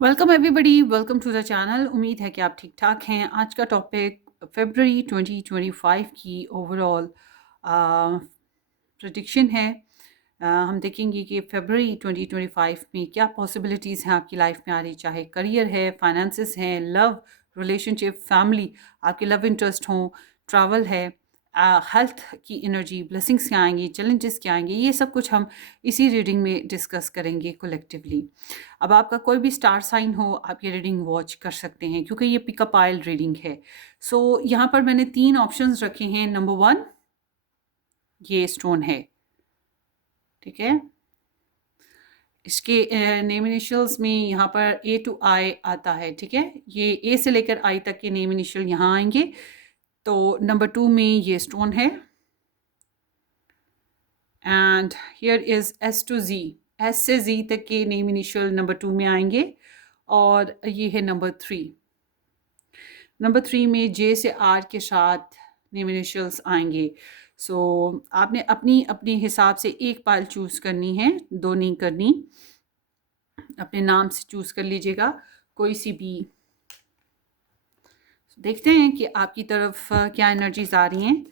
Welcome everybody, welcome to the channel. उम्मीद है कि आप ठीक ठाक हैं। आज का टॉपिक फरवरी 2025 की ओवरऑल प्रडिक्शन है। हम देखेंगे कि फरवरी 2025 में क्या पॉसिबिलिटीज़ हैं आपकी लाइफ में आ रही, चाहे करियर है, फाइनेंसेस हैं, लव, रिलेशनशिप, फैमिली, आपके लव इंटरेस्ट हों, ट्रैवल है, हेल्थ की एनर्जी, ब्लेसिंग्स क्या आएंगी, चैलेंजेस क्या आएंगे, ये सब कुछ हम इसी रीडिंग में डिस्कस करेंगे कलेक्टिवली। अब आपका कोई भी स्टार साइन हो, आप ये रीडिंग वॉच कर सकते हैं क्योंकि ये पिकअप आइल रीडिंग है। सो यहाँ पर मैंने 3 ऑप्शंस रखे हैं। नंबर 1, ये स्टोन है, ठीक है। इसके नेम इनिशियल्स में यहाँ पर ए टू आई आता है, ठीक है। ये ए से लेकर आई तक के नेम इनिशियल यहाँ आएंगे। तो नंबर 2 में ये स्टोन है। And here is S to G, S से जी तक के नेम इनिशियल नंबर 2 में आएंगे। और ये है नंबर 3। नंबर 3 में जे से आर के साथ नेम इनिशियल्स आएंगे। सो आपने अपनी अपने हिसाब से एक पाइल चूज़ करनी है, दो नहीं करनी। अपने नाम से चूज़ कर लीजिएगा कोई सी भी। देखते हैं कि आपकी तरफ क्या एनर्जीज आ रही हैं।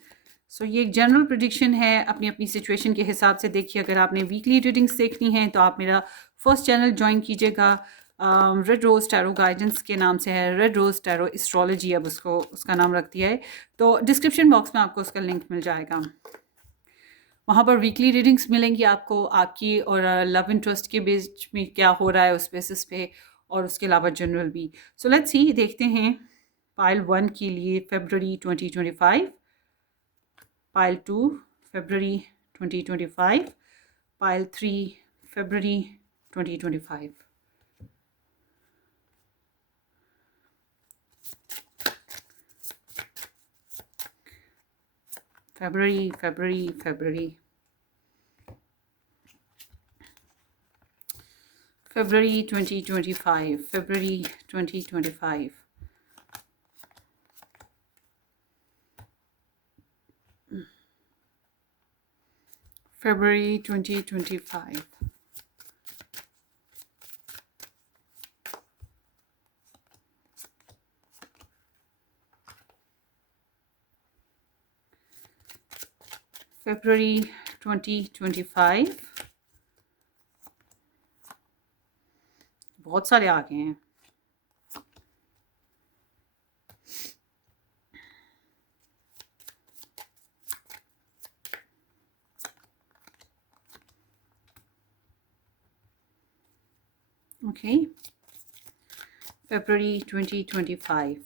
सो ये एक जनरल प्रिडिक्शन है, अपनी अपनी सिचुएशन के हिसाब से देखिए। अगर आपने वीकली रीडिंग्स देखनी है तो आप मेरा फर्स्ट चैनल ज्वाइन कीजिएगा। रेड रोज़ टैरो गाइडेंस के नाम से है, रेड रोज़ टैरो एस्ट्रोलॉजी, अब उसको उसका नाम रख दिया है। तो डिस्क्रिप्शन बॉक्स में आपको उसका लिंक मिल जाएगा। वहाँ पर वीकली रीडिंग्स मिलेंगी आपको, आपकी और लव इंटरेस्ट के बीच में क्या हो रहा है उस बेसिस पे, और उसके अलावा जनरल भी। सो लेट्स सी, देखते हैं पाइल 1 के लिए फरवरी 2025, पाइल 2 फरवरी 2025, पाइल 3 फरवरी 2025। फरवरी फरवरी फरवरी फरवरी 2025, फरवरी 2025। February 2025. February 2025। बहुत सारे आ गए हैं। Okay, February 2025.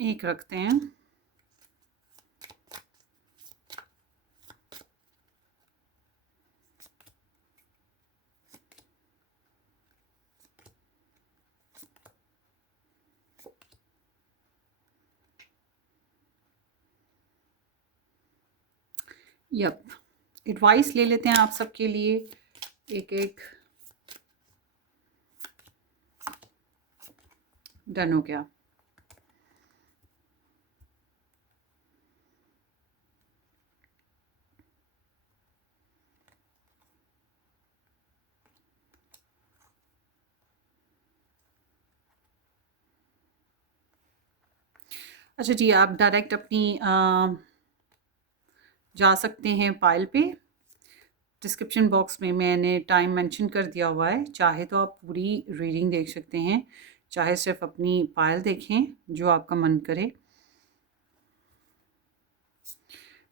एक रखते हैं। यप, एडवाइस ले लेते हैं आप सबके लिए एक एक। डन हो गया। अच्छा जी, आप डायरेक्ट अपनी जा सकते हैं पाइल पे। डिस्क्रिप्शन बॉक्स में मैंने टाइम मेंशन कर दिया हुआ है, चाहे तो आप पूरी रीडिंग देख सकते हैं, चाहे सिर्फ अपनी पायल देखें, जो आपका मन करे।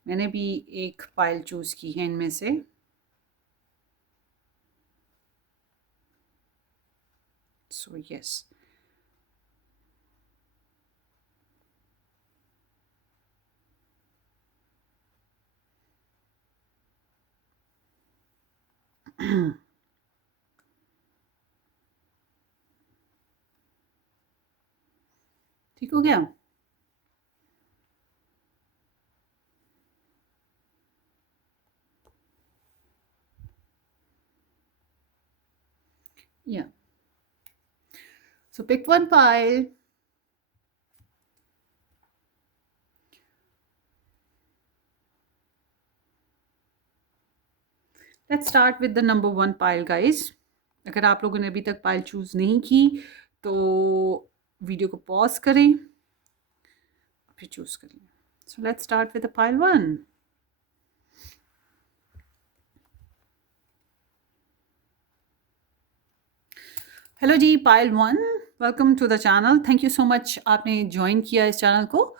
मैंने भी एक पायल चूज़ की है इनमें से। सो यस, ठीक हो गया? Yeah. So pick one pile. Let's start with the number one pile, guys. अगर आप लोगों ने अभी तक पाइल चूज नहीं की तो वीडियो को पॉज करें, फिर चूज कर लें. So let's start with the pile one. Hello जी, pile one, welcome to the channel. Thank you so much आपने ज्वाइन किया इस चैनल को.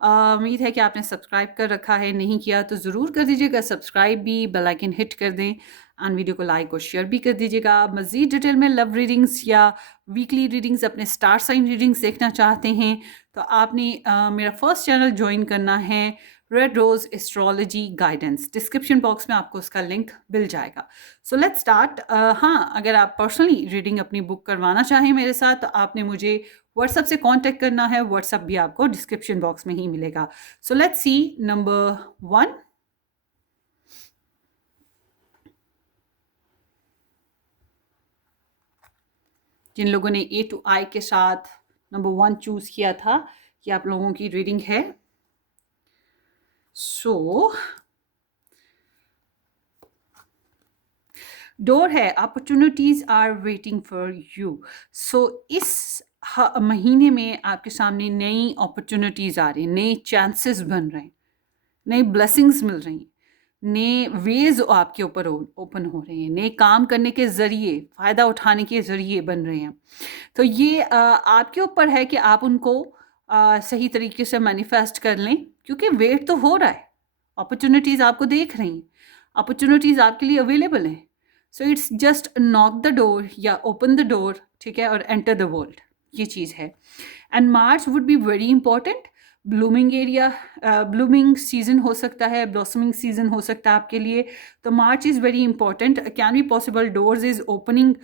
उम्मीद है कि आपने सब्सक्राइब कर रखा है. नहीं किया तो ज़रूर कर दीजिएगा सब्सक्राइब भी, बेल आइकन हिट कर दें एंड वीडियो को लाइक और शेयर भी कर दीजिएगा. मज़ीद डिटेल में लव रीडिंग्स या वीकली रीडिंग्स, अपने स्टार साइन रीडिंग्स देखना चाहते हैं तो आपने मेरा फर्स्ट चैनल ज्वाइन करना है, red rose astrology guidance. Description box में आपको उसका लिंक मिल जाएगा. So let's start. हाँ, अगर आप पर्सनली रीडिंग अपनी बुक करवाना चाहें मेरे साथ तो आपने मुझे व्हाट्सएप से कांटेक्ट करना है. व्हाट्सएप भी आपको डिस्क्रिप्शन बॉक्स में ही मिलेगा. So let's see number one. जिन लोगों ने ए टू आई के साथ नंबर वन चूज किया था, ये आप लोगों की रीडिंग है. सो डोर है, opportunities are waiting for you. So इस महीने में आपके सामने नई अपॉर्चुनिटीज आ रही हैं, नए चांसेस बन रहे हैं, नई ब्लेसिंग्स मिल रही हैं, नए वेज आपके ऊपर ओपन हो रहे हैं, नए काम करने के ज़रिए, फ़ायदा उठाने के ज़रिए बन रहे हैं. तो ये आपके ऊपर है कि आप उनको सही तरीके से मैनिफेस्ट कर लें, क्योंकि वेट तो हो रहा है. अपॉर्चुनिटीज़ आपको देख रही हैं, अपॉर्चुनिटीज़ आपके लिए अवेलेबल हैं. So it's just knock the door या ओपन द डोर, ठीक है, और एंटर द वर्ल्ड. ये चीज़ है. And March would be very important. Blooming area, blooming season हो सकता है, ब्लॉसमिंग सीजन हो सकता है आपके लिए. तो March is very important. Can be possible doors is opening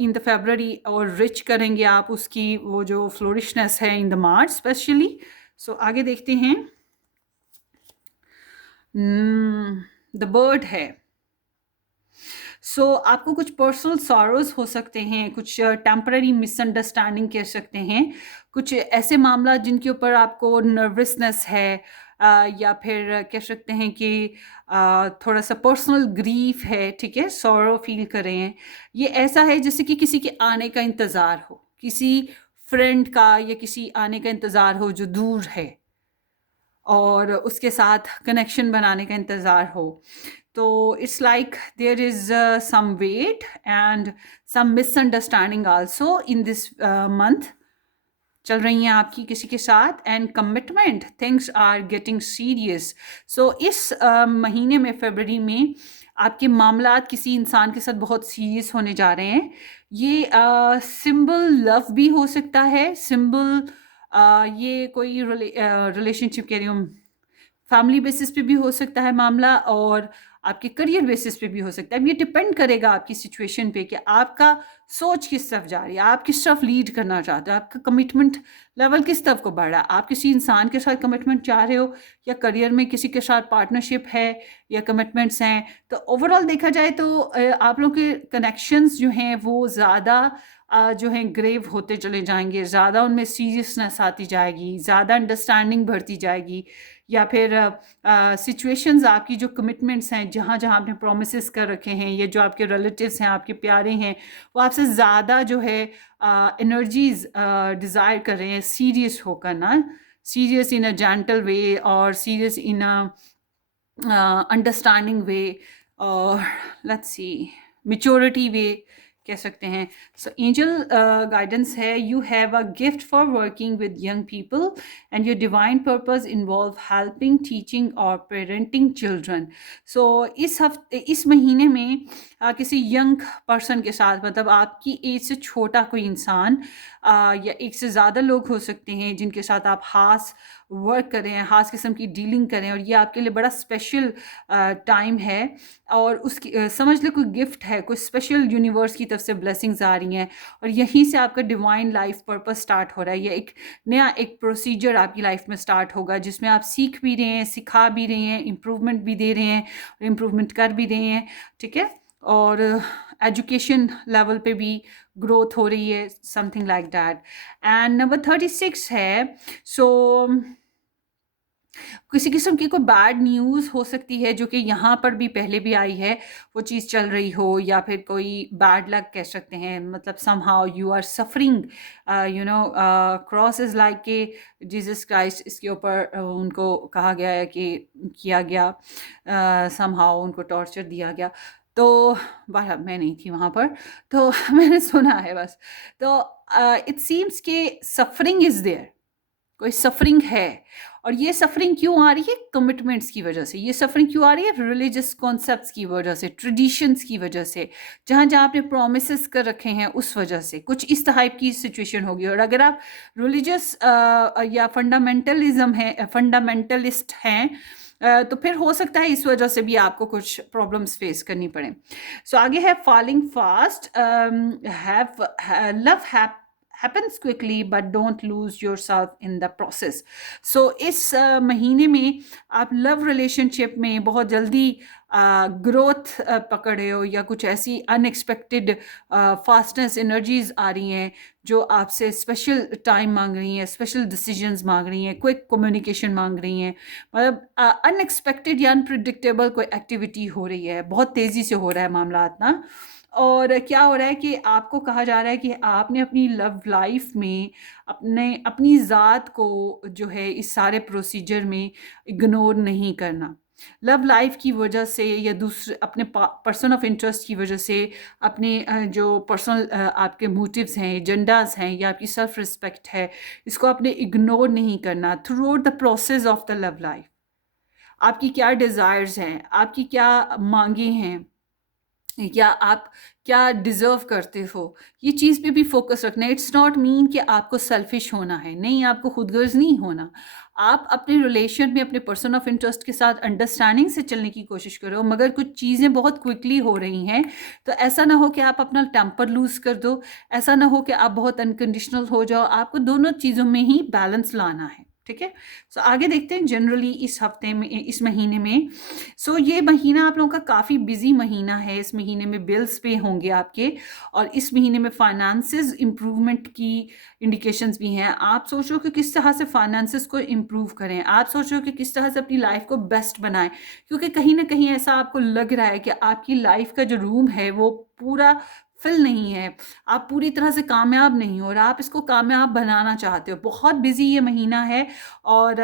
in the February, और रिच करेंगे आप उसकी वो जो फ्लोरिशनेस है इन द मार्च स्पेशली. सो आगे देखते हैं. द बर्ड है. सो आपको कुछ पर्सनल सॉरोज हो सकते हैं, कुछ टेम्पररी मिसअंडरस्टैंडिंग कह सकते हैं, कुछ ऐसे मामला जिनके ऊपर आपको नर्वसनेस है, या फिर कह सकते हैं कि थोड़ा सा पर्सनल ग्रीफ है, ठीक है, सॉरो फील कर रहे हैं. ये ऐसा है जैसे कि किसी के आने का इंतज़ार हो, किसी फ्रेंड का या किसी आने का इंतज़ार हो जो दूर है, और उसके साथ कनेक्शन बनाने का इंतज़ार हो. तो it's like there is some wait and some misunderstanding also in this month चल रही हैं आपकी किसी के साथ. And commitment, things are getting serious. So इस महीने में, फरवरी में, आपके मामलात किसी इंसान के साथ बहुत सीरियस होने जा रहे हैं. ये सिंबल लव भी हो सकता है, सिंबल ये कोई रिलेशनशिप कह रही हूँ, फैमिली बेसिस पे भी हो सकता है मामला, और आपके करियर बेसिस पे भी हो सकता है. ये डिपेंड करेगा आपकी सिचुएशन पे कि आपका सोच किस तरफ जा रही है, आप किस तरफ लीड करना चाहते हो, आपका कमिटमेंट लेवल किस तरफ को बढ़ रहा है. आप किसी इंसान के साथ कमिटमेंट चाह रहे हो, या करियर में किसी के साथ पार्टनरशिप है या कमिटमेंट्स हैं. तो ओवरऑल देखा जाए तो आप लोग के कनेक्शंस जो हैं वो ज़्यादा जो हैं ग्रेव होते चले जाएंगे, ज़्यादा उनमें सीरियसनेस आती जाएगी, ज़्यादा अंडरस्टैंडिंग बढ़ती जाएगी. या फिर सिचुएशंस, आपकी जो कमिटमेंट्स हैं, जहाँ जहाँ आपने प्रोमिस कर रखे हैं, ये जो आपके रिलेटिव्स हैं, आपके प्यारे हैं, वो आपसे ज़्यादा जो है एनर्जीज डिज़ायर कर रहे हैं सीरियस होकर ना, सीरियस इन अ जेंटल वे और सीरियस इन अ अंडरस्टैंडिंग वे, और लेट्स सी मैच्योरिटी वे कह सकते हैं। सो एंजल गाइडेंस है, you have a gift for working with young people and your divine purpose involve helping, teaching और पेरेंटिंग चिल्ड्रन। सो इस महीने में किसी यंग पर्सन के साथ, मतलब आपकी एज से छोटा कोई इंसान या एक से ज़्यादा लोग हो सकते हैं जिनके साथ आप खास वर्क करें, खास किस्म की डीलिंग करें, और ये आपके लिए बड़ा स्पेशल टाइम है। और उसकी समझ लो कोई गिफ्ट है, कोई स्पेशल यूनिवर्स की तरफ से ब्लेसिंग्स आ रही हैं, और यहीं से आपका डिवाइन लाइफ पर्पस स्टार्ट हो रहा है। ये एक नया एक प्रोसीजर आपकी लाइफ में स्टार्ट होगा जिसमें आप सीख भी रहे हैं, सिखा भी रहे हैं, इम्प्रूवमेंट भी दे रहे हैं, इम्प्रूवमेंट कर भी रहे हैं, ठीक है। और एजुकेशन लेवल पे भी ग्रोथ हो रही है, something like that. And number 36 है, सो किसी किस्म की कोई बैड न्यूज़ हो सकती है जो कि यहाँ पर भी पहले भी आई है, वो चीज़ चल रही हो, या फिर कोई बैड लक कह सकते हैं, मतलब somehow you are suffering, you know, cross is like के जीसस क्राइस्ट, इसके ऊपर उनको कहा गया है कि किया गया, समहाउ उनको टॉर्चर दिया गया। तो बहरहाल मैं नहीं थी वहाँ पर, तो मैंने सुना है बस। तो इट सीम्स के सफरिंग इज़ देयर, कोई सफरिंग है। और ये सफरिंग क्यों आ रही है? कमिटमेंट्स की वजह से। ये सफरिंग क्यों आ रही है? रिलीजियस कॉन्सेप्ट्स की वजह से, ट्रेडिशंस की वजह से, जहाँ जहाँ आपने प्रोमिसेस कर रखे हैं उस वजह से कुछ इस टाइप की सिचुएशन होगी। और अगर आप रिलीजियस या फंडामेंटलिज्म है, फंडामेंटलिस्ट हैं, तो फिर हो सकता है इस वजह से भी आपको कुछ प्रॉब्लम्स फेस करनी पड़े। सो आगे है falling fast, have love happens quickly but don't lose yourself in the process. So इस महीने में आप लव रिलेशनशिप में बहुत जल्दी ग्रोथ पकड़ रहे हो, या कुछ ऐसी अनएक्सपेक्टेड फास्टनेस एनर्जीज आ रही हैं जो आपसे स्पेशल टाइम मांग रही हैं, स्पेशल डिसीजंस मांग रही हैं, क्विक कम्युनिकेशन मांग रही हैं, मतलब अनएक्सपेक्टेड या अनप्रिडिक्टेबल कोई एक्टिविटी हो रही है, बहुत तेज़ी से हो रहा है मामला ना। और क्या हो रहा है कि आपको कहा जा रहा है कि आपने अपनी लव लाइफ में अपनी ज़ात को जो है इस सारे प्रोसीजर में इग्नोर नहीं करना। लव लाइफ की वजह से या दूसरे अपने पर्सन ऑफ इंटरेस्ट की वजह से, अपने जो पर्सनल आपके मोटिव्स हैं, एजेंडाज हैं, या आपकी सेल्फ रिस्पेक्ट है, इसको आपने इग्नोर नहीं करना through out the process of the love life. आपकी क्या डिज़ायर्स हैं, आपकी क्या मांगे हैं, या आप क्या डिज़र्व करते हो, ये चीज़ पे भी फोकस रखना है। इट्स नॉट मीन कि आपको सेल्फिश होना है, नहीं, आपको खुदगर्ज नहीं होना। आप अपने रिलेशन में अपने पर्सन ऑफ इंटरेस्ट के साथ अंडरस्टैंडिंग से चलने की कोशिश करो, मगर कुछ चीज़ें बहुत क्विकली हो रही हैं, तो ऐसा ना हो कि आप अपना टेम्पर लूज़ कर दो, ऐसा ना हो कि आप बहुत अनकंडीशनल हो जाओ। आपको दोनों चीज़ों में ही बैलेंस लाना है, ठीक है। सो आगे देखते हैं जनरली इस हफ्ते में, इस महीने में। सो ये महीना आप लोगों का काफ़ी बिजी महीना है। इस महीने में बिल्स पे होंगे आपके, और इस महीने में फाइनेंसेस इम्प्रूवमेंट की इंडिकेशंस भी हैं। आप सोचो कि किस तरह से फाइनेंसेस को इम्प्रूव करें, आप सोचो कि किस तरह से अपनी लाइफ को बेस्ट बनाएं, क्योंकि कहीं ना कहीं ऐसा आपको लग रहा है कि आपकी लाइफ का जो रूम है वो पूरा फिल नहीं है, आप पूरी तरह से कामयाब नहीं हो, और आप इसको कामयाब बनाना चाहते हो। बहुत बिजी ये महीना है, और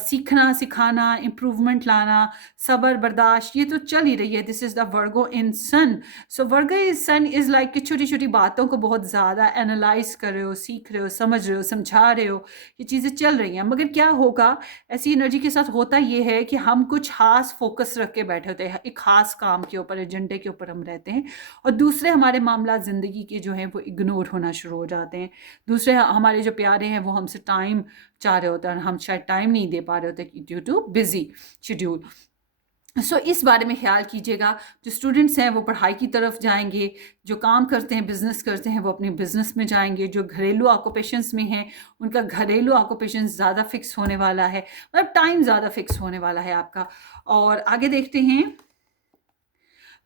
सीखना, सिखाना, इम्प्रूवमेंट लाना, सब्र, बर्दाश्त, ये तो चल ही रही है। This is the Virgo in sun. So Virgo in sun is like कि छोटी छोटी बातों को बहुत ज़्यादा एनालाइज कर रहे हो, सीख रहे हो, समझ रहे हो, समझा रहे हो, ये चीज़ें चल रही हैं। मगर क्या होगा, ऐसी एनर्जी के साथ होता ये है कि हम कुछ खास फोकस रख के बैठे होते हैं, एक खास काम के ऊपर, एजेंडे के ऊपर हम रहते हैं, और दूसरे हमारे मामला ज़िंदगी के जो हैं वो इग्नोर होना शुरू हो जाते हैं। दूसरे हमारे जो प्यारे हैं वो हमसे टाइम चाह रहे होते हैं, हम शायद टाइम नहीं दे पा रहे होते ड्यू टू बिजी शेड्यूल। सो इस बारे में ख्याल कीजिएगा। जो स्टूडेंट्स हैं वो पढ़ाई की तरफ जाएंगे, जो काम करते हैं, बिजनेस करते हैं, वो अपने बिजनेस में जाएंगे, जो घरेलू ऑक्यूपेशंस में हैं उनका घरेलू ऑक्यूपेशन ज़्यादा फिक्स होने वाला है, मतलब टाइम ज़्यादा फिक्स होने वाला है आपका। और आगे देखते हैं।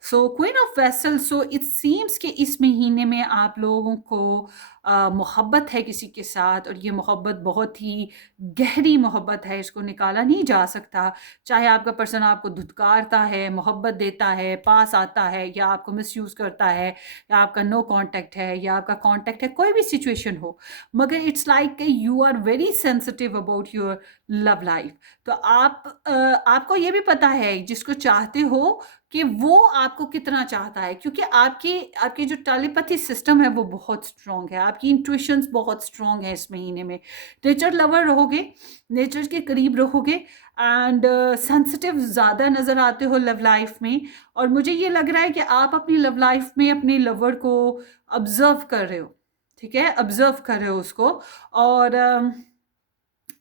सो queen of vessel, so it seems कि इस महीने में आप लोगों को मोहब्बत है किसी के साथ, और ये मोहब्बत बहुत ही गहरी मोहब्बत है, इसको निकाला नहीं जा सकता। चाहे आपका पर्सन आपको धुतकारता है, मोहब्बत देता है, पास आता है, या आपको मिसयूज़ करता है, या आपका नो कांटेक्ट है, या आपका कांटेक्ट है, कोई भी सिचुएशन हो, मगर it's like you are very sensitive about your love life. तो आपको ये भी पता है जिसको चाहते हो कि वो आपको कितना चाहता है, क्योंकि आपकी आपकी जो टेलीपैथी सिस्टम है वो बहुत स्ट्रांग है, आपकी इंट्यूशंस बहुत स्ट्रांग है इस महीने में। नेचर लवर रहोगे, नेचर के करीब रहोगे, एंड सेंसिटिव ज़्यादा नज़र आते हो लव लाइफ में। और मुझे ये लग रहा है कि आप अपनी लव लाइफ में अपने लवर को ऑब्जर्व कर रहे हो, ठीक है, ऑब्जर्व कर रहे हो उसको, और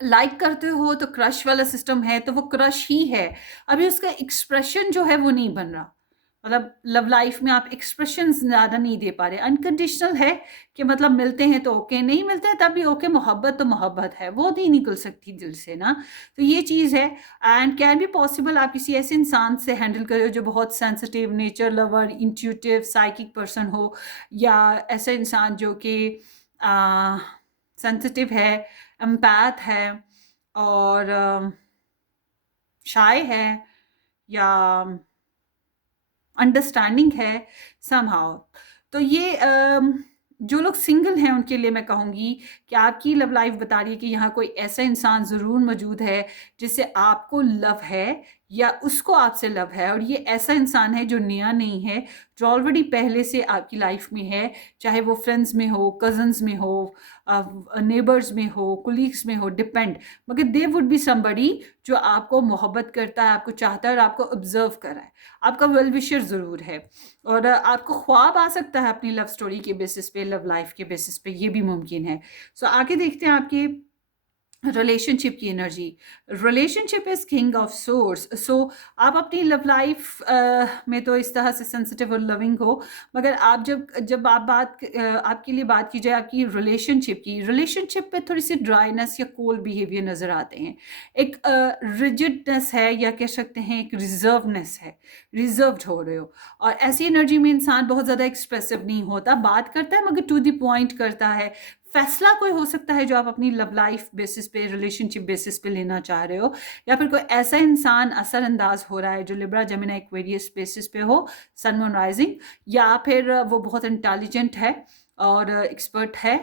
लाइक करते हो तो क्रश वाला सिस्टम है, तो वो क्रश ही है। अभी उसका एक्सप्रेशन जो है वो नहीं बन रहा, मतलब लव लाइफ में आप एक्सप्रेशन ज़्यादा नहीं दे पा रहे। अनकंडीशनल है कि मतलब मिलते हैं तो ओके, नहीं मिलते हैं तब भी ओके, मोहब्बत तो मोहब्बत है, वो नहीं निकल सकती दिल से ना। तो ये चीज़ है, एंड कैन बी पॉसिबल आप किसी ऐसे इंसान से हैंडल करो जो बहुत sensitive, nature lover, intuitive, psychic person हो, या ऐसा इंसान जो कि सेंसिटिव है, एम्पैथ है, और शाय है, या अंडरस्टैंडिंग है समहाउ। तो ये जो लोग सिंगल हैं उनके लिए मैं कहूँगी कि आपकी लव लाइफ बता रही है कि यहाँ कोई ऐसा इंसान ज़रूर मौजूद है जिससे आपको लव है, या उसको आपसे लव है, और ये ऐसा इंसान है जो नया नहीं है, जो ऑलरेडी पहले से आपकी लाइफ में है, चाहे वो फ्रेंड्स में हो, कज़न्स में हो, नेबर्स में हो, कोलीग्स में हो, डिपेंड, मगर दे वुड बी समबडी जो आपको मोहब्बत करता है, आपको चाहता है, और आपको ऑब्जर्व कर रहा है, आपका वेल विशर ज़रूर है। और आपको ख्वाब आ सकता है अपनी लव स्टोरी के बेसिस पे, लव लाइफ के बेसिस पे, ये भी मुमकिन है। सो आगे देखते हैं आपके रिलेशनशिप की एनर्जी। Relationship is king of swords. So आप अपनी लव लाइफ में तो इस तरह से सेंसिटिव और लविंग हो, मगर आप जब जब आप आपके लिए बात की जाए आपकी रिलेशनशिप पे थोड़ी सी ड्राइनेस या कोल्ड बिहेवियर नज़र आते हैं। एक रिजिडनेस है, या कह सकते हैं एक रिजर्वनेस है, रिजर्व्ड हो रहे हो। और ऐसी एनर्जी में इंसान बहुत ज़्यादा एक्सप्रेसिव नहीं होता, बात करता है मगर टू द पॉइंट करता है। फैसला कोई हो सकता है जो आप अपनी लव लाइफ बेसिस पे, रिलेशनशिप बेसिस पे लेना चाह रहे हो, या फिर कोई ऐसा इंसान असरअंदाज हो रहा है जो लिब्रा, जेमिनी, एक्वेरियस बेसिस पे हो, सन, मून, राइजिंग, या फिर वो बहुत इंटेलिजेंट है और एक्सपर्ट है,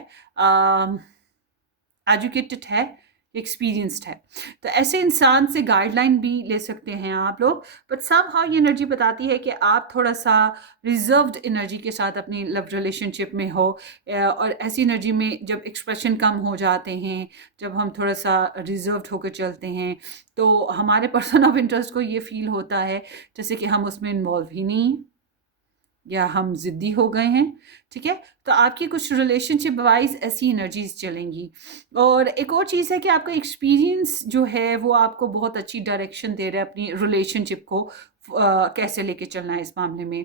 एजुकेटेड है, एक्सपीरियंस्ड है। तो ऐसे इंसान से गाइडलाइन भी ले सकते हैं आप लोग। बट समहाउ ये एनर्जी बताती है कि आप थोड़ा सा रिजर्व्ड एनर्जी के साथ अपनी लव रिलेशनशिप में हो, और ऐसी एनर्जी में जब एक्सप्रेशन कम हो जाते हैं, जब हम थोड़ा सा रिजर्व्ड होकर चलते हैं, तो हमारे पर्सन ऑफ इंटरेस्ट को ये फील होता है जैसे कि हम उसमें इन्वॉल्व ही नहीं, या हम ज़िद्दी हो गए हैं, ठीक है। तो आपकी कुछ रिलेशनशिप वाइज ऐसी एनर्जीज चलेंगी। और एक और चीज़ है कि आपका एक्सपीरियंस जो है वो आपको बहुत अच्छी डायरेक्शन दे रहा है अपनी रिलेशनशिप को कैसे लेके चलना है इस मामले में।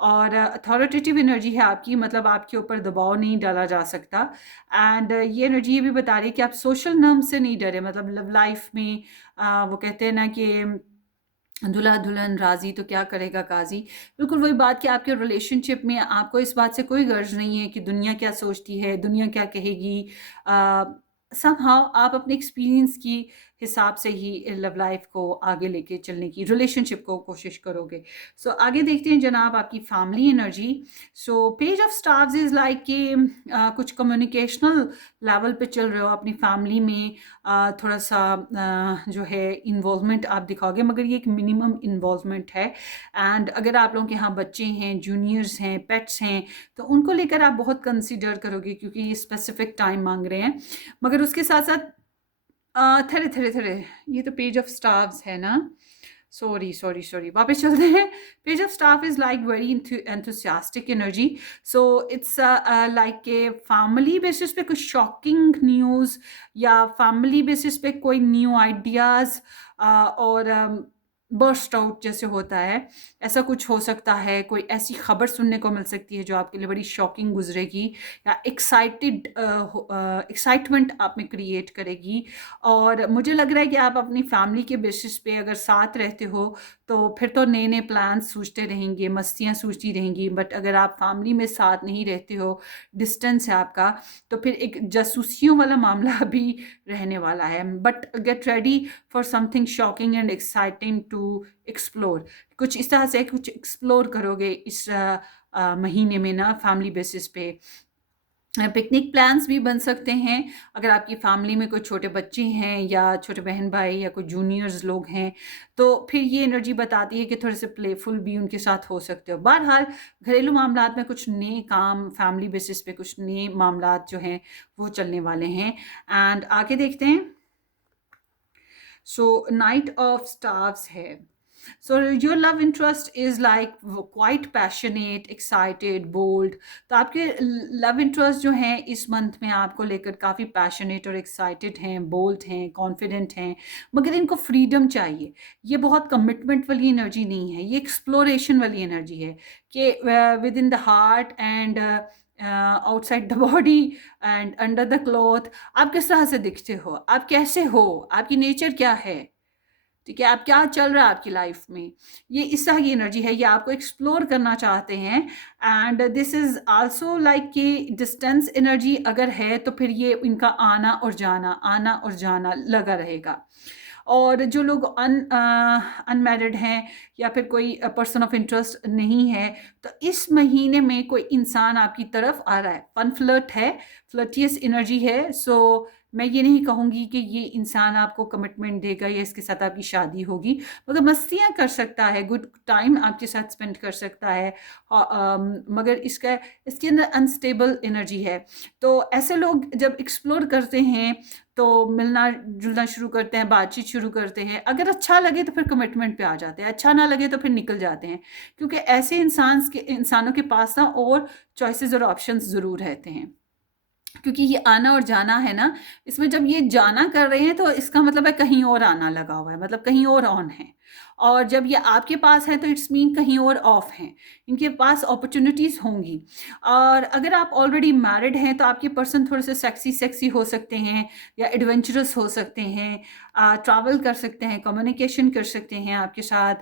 और अथॉरिटेटिव एनर्जी है आपकी, मतलब आपके ऊपर दबाव नहीं डाला जा सकता। एंड ये एनर्जी ये भी बता रही है कि आप सोशल नॉर्म से नहीं डरे, मतलब लव लाइफ में वो कहते हैं ना कि दूल्हा दुल्हन राजी तो क्या करेगा काजी। बिल्कुल वही बात कि आपके रिलेशनशिप में आपको इस बात से कोई गर्ज नहीं है कि दुनिया क्या सोचती है, दुनिया क्या कहेगी। समहाउ आप अपने एक्सपीरियंस की हिसाब से ही लव लाइफ को आगे लेके चलने की, रिलेशनशिप को कोशिश करोगे। सो आगे देखते हैं जनाब आपकी family energy. So page of stars is like कि कुछ कम्युनिकेशनल लेवल पे चल रहे हो अपनी फैमिली में, थोड़ा सा जो है इन्वॉल्वमेंट आप दिखाओगे, मगर ये एक मिनिमम इन्वॉल्वमेंट है। एंड अगर आप लोगों के यहाँ बच्चे हैं, जूनियर्स हैं, पेट्स हैं, तो उनको लेकर आप बहुत कंसिडर करोगे क्योंकि ये स्पेसिफिक टाइम मांग रहे हैं। मगर उसके साथ साथ थरे थरे थरे, ये तो पेज ऑफ स्टार्स है ना, सॉरी वापस चलते हैं। Page of staff is like very enthusiastic energy. So it's like के फैमिली बेसिस पे कुछ शॉकिंग न्यूज़, या फैमिली बेसिस पे कोई न्यू आइडियाज़, और बर्स्ट आउट जैसे होता है, ऐसा कुछ हो सकता है। कोई ऐसी खबर सुनने को मिल सकती है जो आपके लिए बड़ी शॉकिंग गुजरेगी, या एक्साइटमेंट आप में क्रिएट करेगी। और मुझे लग रहा है कि आप अपनी फैमिली के बेसिस पे अगर साथ रहते हो तो फिर तो नए नए प्लान सूझते रहेंगे, मस्तियाँ सूझती रहेंगी। बट अगर आप फैमिली में साथ नहीं रहते हो, डिस्टेंस है आपका, तो फिर एक जासूसियों वाला मामला भी रहने वाला है। But get ready for something shocking and exciting to explore. कुछ इस तरह से कुछ एक्सप्लोर करोगे इस महीने में ना, फैमिली बेसिस पे। पिकनिक प्लान्स भी बन सकते हैं अगर आपकी फैमिली में कोई छोटे बच्चे हैं या छोटे बहन भाई या कोई जूनियर्स लोग हैं, तो फिर ये एनर्जी बताती है कि थोड़े से प्लेफुल भी उनके साथ हो सकते हो। बहरहाल घरेलू मामलात में कुछ नए काम, फैमिली बेसिस पे कुछ नए मामलात जो हैं वो चलने वाले हैं। एंड आगे देखते हैं। सो नाइट ऑफ स्टार्स है। So your love interest is like quite passionate, excited, bold. तो आपके लव इंटरेस्ट जो हैं इस मंथ में आपको लेकर काफ़ी पैशनेट और एक्साइटेड हैं, बोल्ड हैं, कॉन्फिडेंट हैं, मगर इनको फ्रीडम चाहिए। ये बहुत कमिटमेंट वाली एनर्जी नहीं है, ये एक्सप्लोरेशन वाली एनर्जी है कि with in the heart and outside the body and under the cloth आप किस तरह से दिखते हो, आप कैसे हो, आपकी नेचर क्या है, ठीक है, आप क्या चल रहा है आपकी लाइफ में, ये इस तरह की एनर्जी है। ये आपको एक्सप्लोर करना चाहते हैं। And this is also like कि डिस्टेंस एनर्जी अगर है तो फिर ये इनका आना और जाना लगा रहेगा। और जो लोग अनमैरिड हैं या फिर कोई पर्सन ऑफ इंटरेस्ट नहीं है, तो इस महीने में कोई इंसान आपकी तरफ आ रहा है, फन फ्लर्ट है, फ्लर्टियस एनर्जी है। सो मैं ये नहीं कहूँगी कि ये इंसान आपको कमिटमेंट देगा या इसके साथ आपकी शादी होगी, मगर मस्तियाँ कर सकता है, गुड टाइम आपके साथ स्पेंड कर सकता है। मगर इसके अंदर अनस्टेबल एनर्जी है। तो ऐसे लोग जब एक्सप्लोर करते हैं तो मिलना जुलना शुरू करते हैं, बातचीत शुरू करते हैं। अगर अच्छा लगे तो फिर कमिटमेंट पे आ जाते हैं, अच्छा ना लगे तो फिर निकल जाते हैं, क्योंकि ऐसे इंसानों के पास ना और चॉइसेस और ऑप्शंस ज़रूर रहते हैं। क्योंकि ये आना और जाना है ना, इसमें जब ये जाना कर रहे हैं तो इसका मतलब है कहीं और आना लगा हुआ है, मतलब कहीं और ऑन है। और जब ये आपके पास है तो इट्स मीन कहीं और ऑफ हैं, इनके पास अपॉर्चुनिटीज़ होंगी। और अगर आप ऑलरेडी मैरिड हैं तो आपके पर्सन थोड़े से सेक्सी हो सकते हैं या एडवेंचरस हो सकते हैं, ट्रैवल कर सकते हैं, कम्युनिकेशन कर सकते हैं आपके साथ।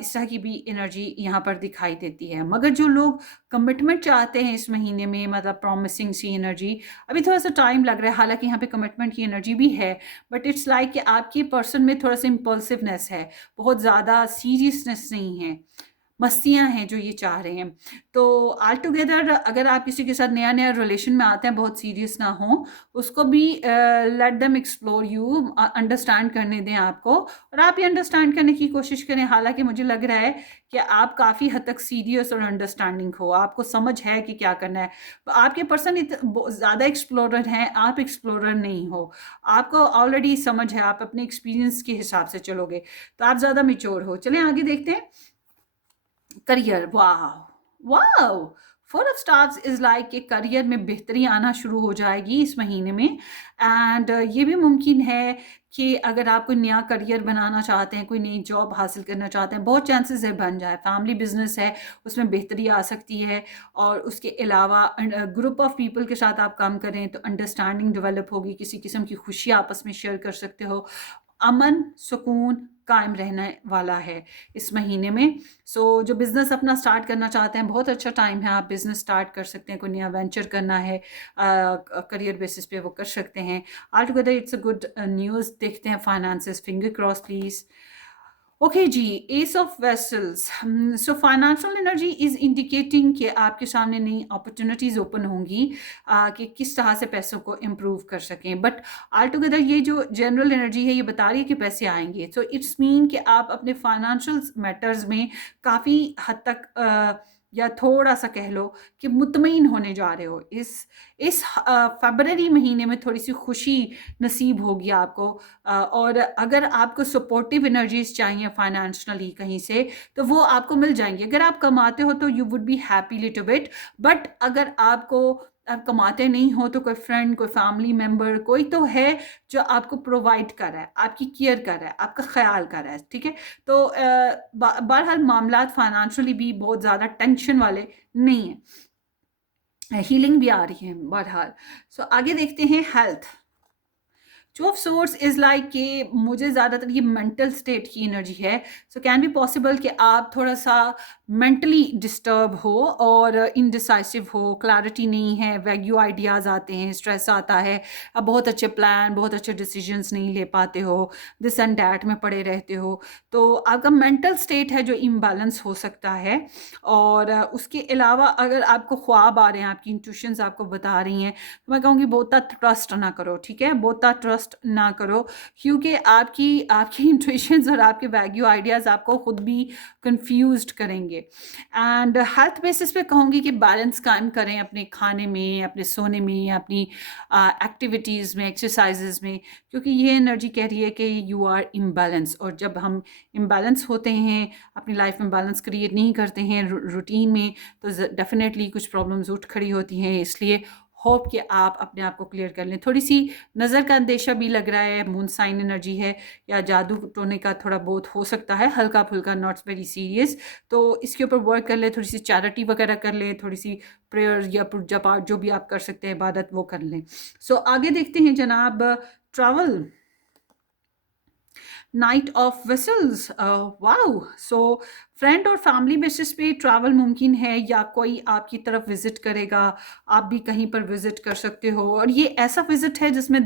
इस तरह की भी एनर्जी यहाँ पर दिखाई देती है। मगर जो लोग कमिटमेंट चाहते हैं इस महीने में, मतलब प्रॉमिसिंग सी एनर्जी, अभी थोड़ा सा टाइम लग रहा है। हालांकि यहाँ पे कमिटमेंट की एनर्जी भी है, बट इट्स लाइक कि आपके पर्सन में थोड़ा सा इम्पल्सिवनेस है, बहुत ज़्यादा सीरियसनेस नहीं है, मस्तियाँ हैं जो ये चाह रहे हैं। तो ऑल टुगेदर अगर आप किसी के साथ नया नया रिलेशन में आते हैं, बहुत सीरियस ना हो, उसको भी let them explore you, understand करने दें आपको, और आप ये अंडरस्टैंड करने की कोशिश करें। हालांकि मुझे लग रहा है कि आप काफ़ी हद तक सीरियस और अंडरस्टैंडिंग हो, आपको समझ है कि क्या करना है। आपके पर्सन ज़्यादा एक्सप्लोरर हैं, आप एक्सप्लोरर नहीं हो, आपको ऑलरेडी समझ है, आप अपने एक्सपीरियंस के हिसाब से चलोगे तो आप ज़्यादा मेच्योर हो। चलें आगे देखते हैं। करियर, वाह वाह, 4 ऑफ स्टार्स इज़ लाइक कि करियर में बेहतरी आना शुरू हो जाएगी इस महीने में। एंड ये भी मुमकिन है कि अगर आप कोई नया करियर बनाना चाहते हैं, कोई नई जॉब हासिल करना चाहते हैं, बहुत चांसेस है बन जाए। फैमिली बिजनेस है, उसमें बेहतरी आ सकती है। और उसके अलावा ग्रुप ऑफ पीपल के साथ आप काम करें तो अंडरस्टैंडिंग डेवलप होगी, किसी किस्म की खुशी आपस में शेयर कर सकते हो। अमन सुकून कायम रहने वाला है इस महीने में। सो जो बिज़नेस अपना स्टार्ट करना चाहते हैं, बहुत अच्छा टाइम है, आप बिज़नेस स्टार्ट कर सकते हैं। कोई नया वेंचर करना है करियर बेसिस पे, वो कर सकते हैं। All together it's a good news. देखते हैं finances, finger cross please. Okay जी, ace of vessels. So financial energy is indicating कि आपके सामने नई अपॉर्चुनिटीज़ ओपन होंगी कि किस तरह से पैसों को इम्प्रूव कर सकें। बट ऑल टुगेदर ये जो जनरल एनर्जी है ये बता रही है कि पैसे आएंगे। सो इट्स मीन कि आप अपने फाइनेंशियल मैटर्स में काफ़ी हद तक या थोड़ा सा कह लो कि मुतमईन होने जा रहे हो। इस फरवरी महीने में थोड़ी सी खुशी नसीब होगी आपको। और अगर आपको सपोर्टिव एनर्जीज चाहिए फाइनेंशियली कहीं से, तो वो आपको मिल जाएंगी। अगर आप कमाते हो तो you would be happy little bit. But अगर आपको आप कमाते नहीं हो तो कोई फ्रेंड, कोई फैमिली मेम्बर, कोई तो है जो आपको प्रोवाइड कर रहा है, आपकी केयर कर रहा है, आपका ख्याल कर रहा है, ठीक है। तो बहरहाल मामलात फाइनेंशियली भी बहुत ज़्यादा टेंशन वाले नहीं है, हीलिंग भी आ रही है बहरहाल। सो आगे देखते हैं health. Two of source is like कि मुझे ज़्यादातर ये मेंटल स्टेट की एनर्जी है। सो कैन बी पॉसिबल कि आप थोड़ा सा मेंटली डिस्टर्ब हो और इनडिसाइसिव हो, क्लैरिटी नहीं है, वैग्यू आइडियाज़ आते हैं, स्ट्रेस आता है, अब बहुत अच्छे प्लान, बहुत अच्छे डिसीजंस नहीं ले पाते हो, दिस एंड डैट में पड़े रहते हो। तो आपका मेंटल स्टेट है जो इम्बैलेंस हो सकता है। और उसके अलावा अगर आपको ख्वाब आ रहे हैं, आपकी इंट्यूशंस आपको बता रही हैं, तो मैं कहूँगी बहुता ट्रस्ट ना करो, ठीक है, बहुता ट्रस्ट ना करो, क्योंकि आपकी आपकी इंट्यूशंस और आपके वैग्यू आइडियाज़ आपको खुद भी कंफ्यूज्ड करेंगे। एंड हेल्थ बेसिस पे कहूँगी कि बैलेंस कायम करें अपने खाने में, अपने सोने में, अपनी एक्टिविटीज़ में, एक्सरसाइजेज में, क्योंकि ये एनर्जी कह रही है कि यू आर इम्बैलेंस। और जब हम इम्बैलेंस होते हैं, अपनी लाइफ में बैलेंस क्रिएट नहीं करते हैं रूटीन में, तो डेफिनेटली कुछ प्रॉब्लम्स उठ खड़ी होती हैं। इसलिए होप कि आप अपने आप को क्लियर कर लें। थोड़ी सी नज़र का अंदेशा भी लग रहा है, मून साइन एनर्जी है, या जादू टोने का थोड़ा बहुत हो सकता है, हल्का फुल्का, नॉट वेरी सीरियस। तो इसके ऊपर वर्क कर ले, थोड़ी सी चैरिटी वगैरह कर ले, थोड़ी सी प्रेयर या पूजा पाठ जो भी आप कर सकते हैं, इबादत, वो कर लें। सो आगे देखते हैं जनाब, travel. Night of vessels, wow. So friend और फैमिली बेसिस पे ट्रैवल मुमकिन है, या कोई आपकी तरफ विजिट करेगा, आप भी कहीं पर विजिट कर सकते हो। और ये ऐसा विजिट है जिसमें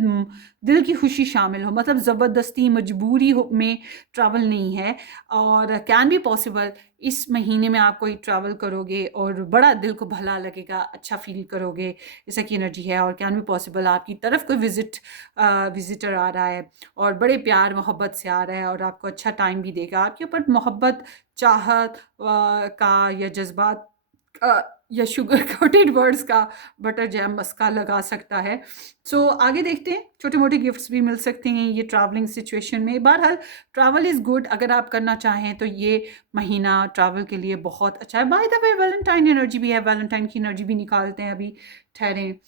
दिल की खुशी शामिल हो, मतलब ज़बरदस्ती मजबूरी में ट्रैवल नहीं है। और कैन बी पॉसिबल इस महीने में आप कोई ट्रैवल करोगे और बड़ा दिल को भला लगेगा, अच्छा फील करोगे, ऐसा की एनर्जी है। और कैन बी पॉसिबल आपकी तरफ कोई विजिटर आ रहा है और बड़े प्यार मोहब्बत से आ रहा है और आपको अच्छा टाइम भी देगा, आपके ऊपर मोहब्बत, चाहत का, या जज्बात का, या शुगर कोटेड वर्ड्स का बटर जैम मस्का लगा सकता है। सो आगे देखते हैं, छोटे मोटे गिफ्ट्स भी मिल सकते हैं ये ट्रैवलिंग सिचुएशन में। बहरहाल ट्रैवल इज़ गुड, अगर आप करना चाहें तो ये महीना ट्रैवल के लिए बहुत अच्छा है। By the way Valentine energy भी है, वैलेंटाइन की एनर्जी भी निकालते हैं, अभी ठहरें।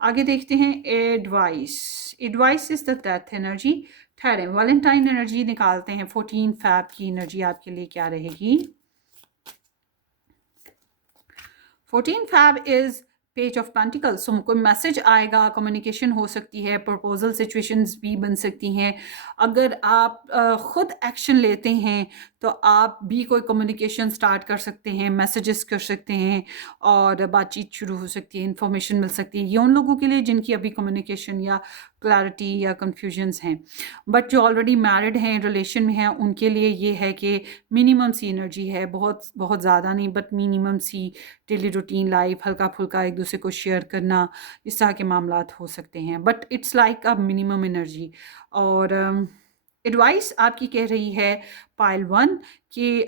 आगे देखते हैं advice. Advice is the death energy. ठहरें, वैलेंटाइन एनर्जी निकालते हैं। 14 फैब की एनर्जी आपके लिए क्या रहेगी? 14 Feb is page of pentacles. So कोई मैसेज आएगा, कम्युनिकेशन हो सकती है, प्रपोजल सिचुएशंस भी बन सकती हैं। अगर आप खुद एक्शन लेते हैं तो आप भी कोई कम्युनिकेशन स्टार्ट कर सकते हैं, मैसेजेस कर सकते हैं, और बातचीत शुरू हो सकती है, इंफॉर्मेशन मिल सकती है। ये उन लोगों के लिए जिनकी अभी कम्युनिकेशन या क्लैरिटी या कन्फ्यूजन्स हैं। बट जो ऑलरेडी मैरिड हैं, रिलेशन में हैं, उनके लिए ये है कि मिनिमम सी एनर्जी है, बहुत बहुत ज़्यादा नहीं, बट मिनिमम सी डेली रूटीन लाइफ, हल्का फुल्का एक दूसरे को शेयर करना, इस तरह के मामलात हो सकते हैं। But it's like a minimum energy. और एडवाइस आपकी कह रही है पाइल 1 कि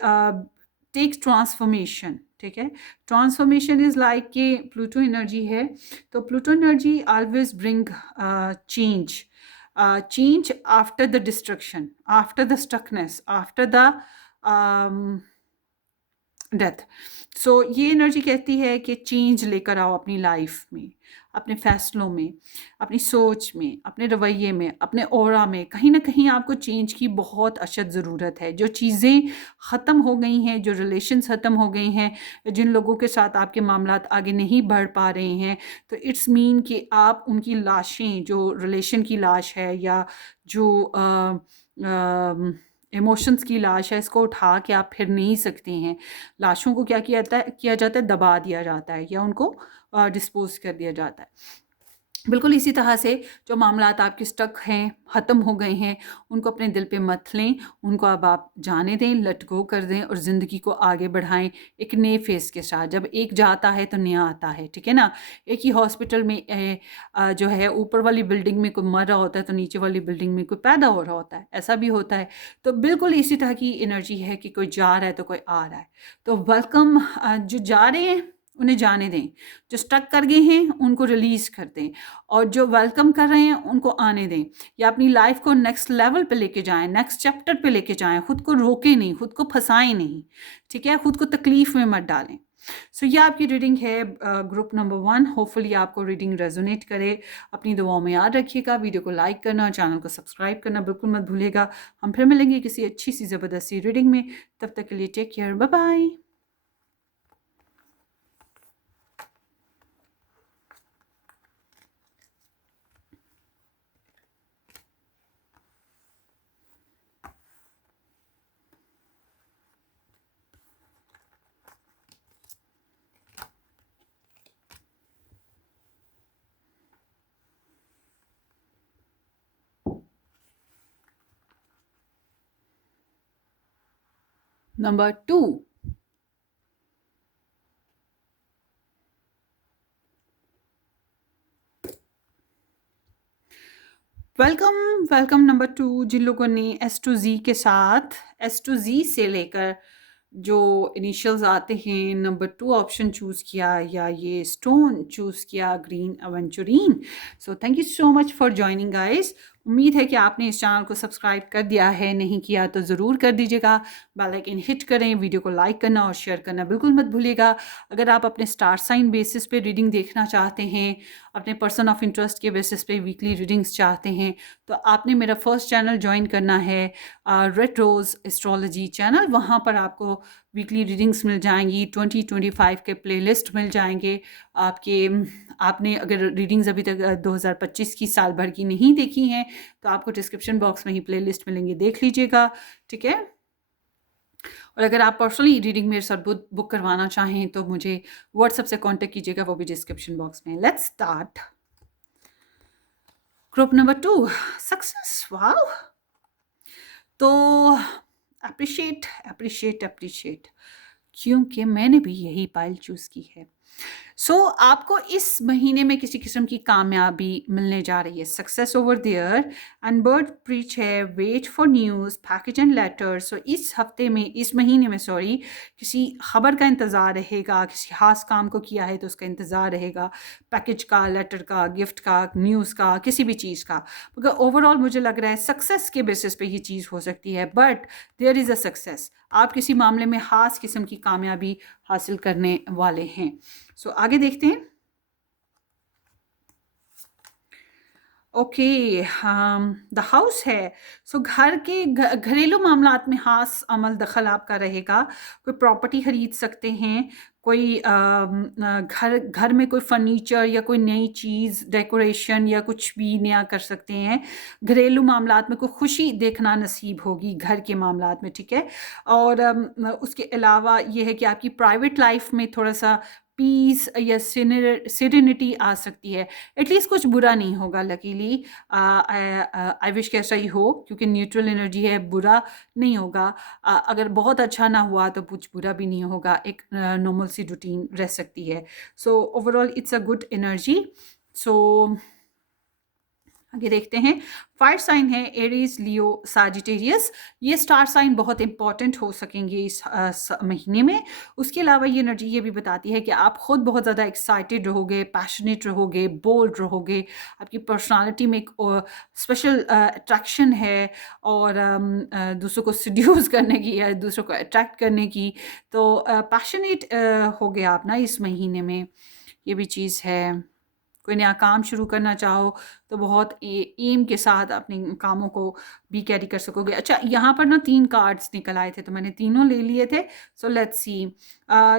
टेक ट्रांसफॉर्मेशन, ठीक है। ट्रांसफॉर्मेशन इज़ लाइक कि प्लूटो एनर्जी है, तो Pluto energy always bring change, change after the destruction, after the stuckness, after the death. So ये एनर्जी कहती है कि चेंज लेकर आओ अपनी लाइफ में, अपने फैसलों में, अपनी सोच में, अपने रवैये में, अपने ऑरा में। कहीं ना कहीं आपको चेंज की बहुत अशद ज़रूरत है। जो चीज़ें ख़त्म हो गई हैं, जो रिलेशंस ख़त्म हो गई हैं, जिन लोगों के साथ आपके मामलात आगे नहीं बढ़ पा रहे हैं, तो इट्स मीन कि आप उनकी लाशें, जो रिलेशन की लाश है या जो इमोशंस की लाश है, इसको उठा के आप फिर नहीं सकते हैं। लाशों को क्या किया जाता है, दबा दिया जाता है या उनको डिस्पोज कर दिया जाता है। बिल्कुल इसी तरह से जो मामलात आपके स्टक हैं, ख़त्म हो गए हैं, उनको अपने दिल पे मत लें, उनको अब आप जाने दें, लेट गो कर दें और ज़िंदगी को आगे बढ़ाएं एक नए फेस के साथ। जब एक जाता है तो नया आता है, ठीक है ना। एक ही हॉस्पिटल में जो है, ऊपर वाली बिल्डिंग में कोई मर रहा होता है तो नीचे वाली बिल्डिंग में कोई पैदा हो रहा होता है, ऐसा भी होता है। तो बिल्कुल इसी तरह की एनर्जी है कि कोई जा रहा है तो कोई आ रहा है। तो वेलकम, जो जा रहे हैं उन्हें जाने दें, जो स्टक कर गए हैं उनको रिलीज़ कर दें, और जो वेलकम कर रहे हैं उनको आने दें, या अपनी लाइफ को नेक्स्ट लेवल पे लेके जाएं, नेक्स्ट चैप्टर पे लेके जाएं। खुद को रोकें नहीं, खुद को फंसाएं नहीं, ठीक है। खुद को तकलीफ़ में मत डालें। सो ये आपकी रीडिंग है ग्रुप नंबर 1। होपफुली आपको रीडिंग रेजोनेट करे। अपनी दुआओं में याद रखिएगा। वीडियो को लाइक करना, चैनल को सब्सक्राइब करना बिल्कुल मत भूलिएगा। हम फिर मिलेंगे किसी अच्छी सी ज़बरदस्त सी रीडिंग में। तब तक के लिए take care, bye bye. Number 2. Welcome number 2। जिन लोगों ने S to Z के साथ S to Z से लेकर जो इनिशियल्स आते हैं नंबर 2 ऑप्शन चूज़ किया या ये स्टोन चूज़ किया, green aventurine. So thank you so much for joining guys. उम्मीद है कि आपने इस चैनल को सब्सक्राइब कर दिया है। नहीं किया तो ज़रूर कर दीजिएगा। बेल आइकन हिट करें, वीडियो को लाइक करना और शेयर करना बिल्कुल मत भूलिएगा। अगर आप अपने स्टार साइन बेसिस पे रीडिंग देखना चाहते हैं, अपने पर्सन ऑफ इंटरेस्ट के बेसिस पे वीकली रीडिंग्स चाहते हैं, तो आपने मेरा फर्स्ट चैनल ज्वाइन करना है, रेड रोज़ एस्ट्रोलॉजी चैनल। वहाँ पर आपको वीकली रीडिंग्स मिल जाएंगी, 2025 के प्लेलिस्ट मिल जाएंगे आपके। आपने अगर रीडिंग्स अभी तक 2025 की साल भर की नहीं देखी हैं तो आपको डिस्क्रिप्शन बॉक्स में ही प्लेलिस्ट मिलेंगे, देख लीजिएगा, ठीक है। और अगर आप पर्सनली रीडिंग मेरे साथ बुक करवाना चाहें तो मुझे व्हाट्सएप से कांटेक्ट कीजिएगा, वो भी डिस्क्रिप्शन बॉक्स में। Let's start group number 2, success. Wow. तो अप्रिशिएट अप्रिशिएट अप्रिशिएट, क्योंकि मैंने भी यही पाइल चूज़ की है। आपको इस महीने में किसी किस्म की कामयाबी मिलने जा रही है। Success over there and bird preach है, wait for news, package and letter. इस हफ्ते में, इस महीने में सॉरी, किसी खबर का इंतज़ार रहेगा। किसी खास काम को किया है तो उसका इंतज़ार रहेगा, पैकेज का, लेटर का, गिफ्ट का, न्यूज़ का, किसी भी चीज़ का। मगर ओवरऑल मुझे लग रहा है सक्सेस के बेसिस पे ये चीज़ हो सकती है। But there is a success. आप किसी मामले में ख़ास किस्म की कामयाबी हासिल करने वाले हैं। आगे देखते हैं। ओके, द हाउस है। घर के घरेलू मामलात में खास अमल दखल आपका रहेगा। कोई प्रॉपर्टी खरीद सकते हैं, कोई घर में कोई फर्नीचर या कोई नई चीज़, डेकोरेशन या कुछ भी नया कर सकते हैं। घरेलू मामलात में कोई खुशी देखना नसीब होगी घर के मामलात में, ठीक है। और उसके अलावा ये है कि आपकी प्राइवेट लाइफ में थोड़ा सा पीस या सेरेनिटी आ सकती है। एटलीस्ट कुछ बुरा नहीं होगा। लकीली आई विश कि ऐसा ही हो, क्योंकि न्यूट्रल एनर्जी है, बुरा नहीं होगा। अगर बहुत अच्छा ना हुआ तो कुछ बुरा भी नहीं होगा, एक नॉर्मल सी रूटीन रह सकती है। Overall it's a good energy. आगे देखते हैं। फायर साइन है एरीज, लियो, साजिटेरियस। ये स्टार साइन बहुत इंपॉर्टेंट हो सकेंगे इस महीने में। उसके अलावा ये एनर्जी ये भी बताती है कि आप खुद बहुत ज़्यादा एक्साइटेड रहोगे, पैशनेट रहोगे, बोल्ड रहोगे। आपकी पर्सनालिटी में एक स्पेशल अट्रैक्शन है, और दूसरों को सीड्यूस करने की या दूसरों को अट्रैक्ट करने की। तो पैशनेट हो गए आप ना इस महीने में, ये भी चीज़ है। कोई नया काम शुरू करना चाहो तो बहुत एम के साथ अपने कामों को भी कैरी कर सकोगे। अच्छा, यहाँ पर ना 3 कार्ड्स निकल आए थे तो मैंने तीनों ले लिए थे। Let's see.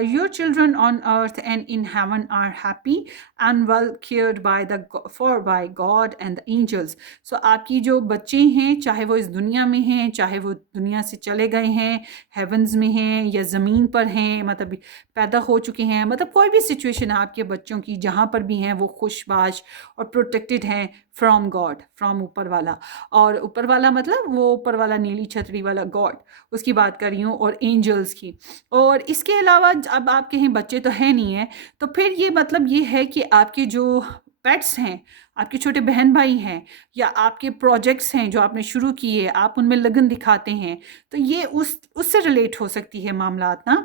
Your children on earth and in heaven are happy and well cared by God and the angels. आपकी जो बच्चे हैं, चाहे वो इस दुनिया में हैं, चाहे वो दुनिया से चले गए हैं, हेवन्स में हैं या ज़मीन पर हैं, मतलब पैदा हो चुके हैं, मतलब कोई भी सिचुएशन है आपके बच्चों की, जहाँ पर भी हैं वो खुशबाश और प्रोटेक्टेड हैं फ्रॉम गॉड, फ्रॉम ऊपर वाला। और ऊपर वाला मतलब वो ऊपर वाला नीली छतरी वाला गॉड, उसकी बात कर रही हूँ, और एंजल्स की। और इसके अलावा अब आपके हैं बच्चे तो है नहीं है, तो फिर ये मतलब ये है कि आपके जो पेट्स हैं, आपके छोटे बहन भाई हैं, या आपके प्रोजेक्ट्स हैं जो आपने शुरू किए, आप उनमें लगन दिखाते हैं, तो ये उससे रिलेट हो सकती है मामलात ना।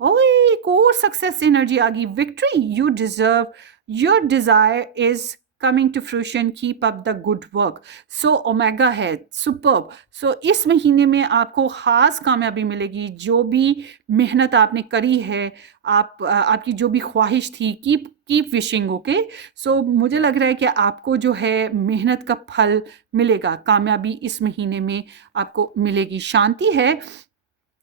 ओह, एक और सक्सेस एनर्जी आ गई। Victory, you deserve, your desire is coming to fruition, keep up the good work। So omega है, सुपर्ब। सो इस महीने में आपको ख़ास कामयाबी मिलेगी। जो भी मेहनत आपने करी है, आपकी जो भी ख्वाहिश थी, कीप विशिंग, ओके। सो मुझे लग रहा है कि आपको जो है मेहनत का फल मिलेगा, कामयाबी इस महीने में आपको मिलेगी। शांति है,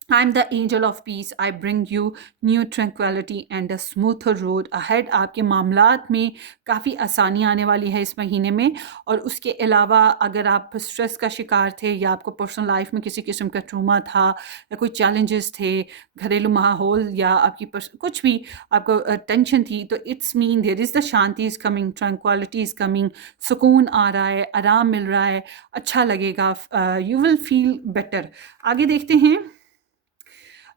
I am the angel of peace. I bring you new tranquility and a smoother road ahead। आपके मामलात में काफ़ी आसानी आने वाली है इस महीने में। और उसके अलावा अगर आप स्ट्रेस का शिकार थे या आपको पर्सनल लाइफ में किसी किस्म का ट्रूमा था या कोई चैलेंजेस थे, घरेलू माहौल या आपकी कुछ भी आपको टेंशन थी, तो it's mean there is the shanti is coming, tranquillity is coming, सुकून आ रहा है, आराम मिल रहा है, अच्छा लगेगा, यू विल फील बेटर। आगे देखते हैं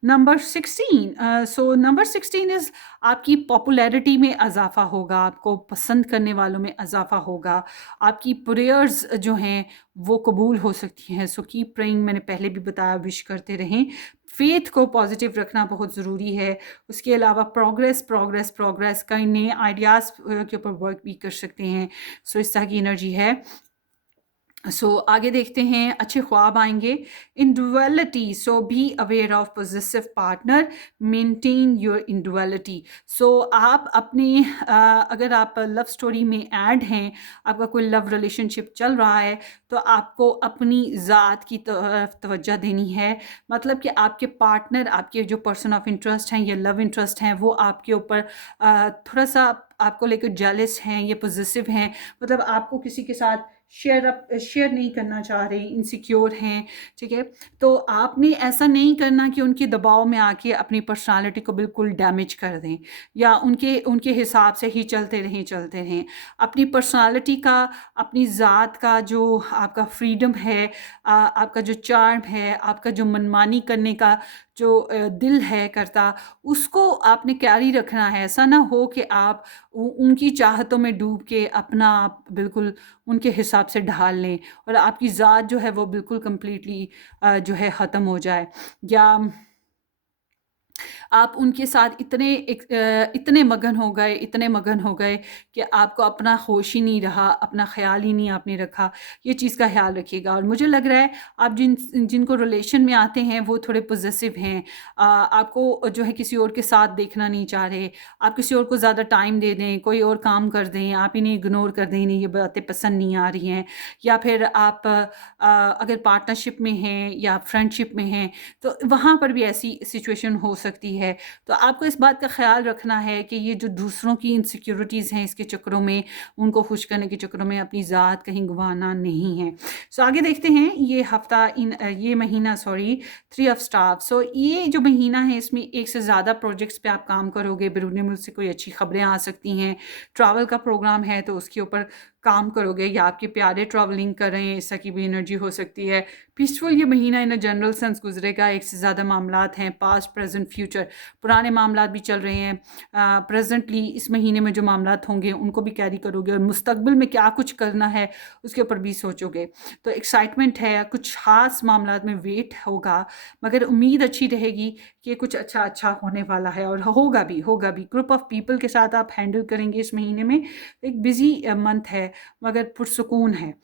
नंबर 16। सो नंबर 16 इज़ आपकी पॉपुलैरिटी में इजाफा होगा, आपको पसंद करने वालों में इजाफा होगा, आपकी प्रेयर्स जो हैं वो कबूल हो सकती हैं। सो कीप प्रेइंग, मैंने पहले भी बताया, विश करते रहें। फेथ को पॉजिटिव रखना बहुत ज़रूरी है। उसके अलावा प्रोग्रेस कई नए आइडियाज़ के ऊपर वर्क भी कर सकते हैं। सो इस तरह की एनर्जी है। आगे देखते हैं, अच्छे ख्वाब आएंगे। Individuality, so be aware of possessive partner, maintain your individuality. आप अपने अगर आप लव स्टोरी में ऐड हैं, आपका कोई लव रिलेशनशिप चल रहा है, तो आपको अपनी ज़ात की तरफ तवज्जो देनी है। मतलब कि आपके पार्टनर, आपके जो पर्सन ऑफ इंटरेस्ट हैं या लव इंटरेस्ट हैं, वो आपके ऊपर थोड़ा सा आपको लेकर जेलस हैं या पोजेसिव हैं। मतलब आपको किसी के साथ शेयर नहीं करना चाह रहे, इनसिक्योर हैं, ठीक है। तो आपने ऐसा नहीं करना कि उनके दबाव में आके अपनी पर्सनालिटी को बिल्कुल डैमेज कर दें या उनके हिसाब से ही चलते रहें। अपनी पर्सनालिटी का, अपनी ज़ात का जो आपका फ्रीडम है, आपका जो चार्म है, आपका जो मनमानी करने का जो दिल है करता, उसको आपने कैरी रखना है। ऐसा ना हो कि आप उनकी चाहतों में डूब के अपना आप बिल्कुल उनके हिसाब से ढाल लें और आपकी ज़ात जो है वो बिल्कुल कम्प्लीटली जो है ख़त्म हो जाए, या आप उनके साथ इतने मगन हो गए कि आपको अपना होश ही नहीं रहा, अपना ख्याल ही नहीं आपने रखा। ये चीज़ का ख्याल रखिएगा। और मुझे लग रहा है आप जिनको रिलेशन में आते हैं वो थोड़े पॉजेसिव हैं, आपको जो है किसी और के साथ देखना नहीं चाह रहे, आप किसी और को ज़्यादा टाइम दे दें, कोई और काम कर दें, आप इन्हें इग्नोर कर दें, इन्हें ये बातें पसंद नहीं आ रही हैं। या फिर आप अगर पार्टनरशिप में हैं या फ्रेंडशिप में हैं, तो वहाँ पर भी ऐसी सिचुएशन हो सकती है। तो आपको इस बात का ख्याल रखना है कि ये जो दूसरों की इनसिक्योरिटीज़ हैं, इसके चक्करों में, उनको खुश करने के चक्करों में अपनी ज़ात कहीं गंवाना नहीं है। आगे देखते हैं ये महीना 3 ऑफ स्टार्स। ये जो महीना है, इसमें एक से ज़्यादा प्रोजेक्ट्स पे आप काम करोगे, बैरून मुल्क से कोई अच्छी खबरें आ सकती हैं, ट्रैवल का प्रोग्राम है तो उसके ऊपर काम करोगे, या आपके प्यारे ट्रैवलिंग कर रहे हैं, इस तरह की भी एनर्जी हो सकती है। पीसफुल ये महीना इन अ जनरल सेंस गुजरेगा। एक से ज़्यादा मामलात हैं, पास्ट प्रेजेंट फ्यूचर, पुराने मामलात भी चल रहे हैं, प्रेजेंटली इस महीने में जो मामलात होंगे उनको भी कैरी करोगे, और मुस्तकबिल में क्या कुछ करना है उसके ऊपर भी सोचोगे। तो एक्साइटमेंट है, कुछ खास मामलात में वेट होगा, मगर उम्मीद अच्छी रहेगी कि कुछ अच्छा होने वाला है, और होगा भी। ग्रुप ऑफ पीपल के साथ आप हैंडल करेंगे इस महीने में। एक बिजी मंथ है मगर पुरसुकून है।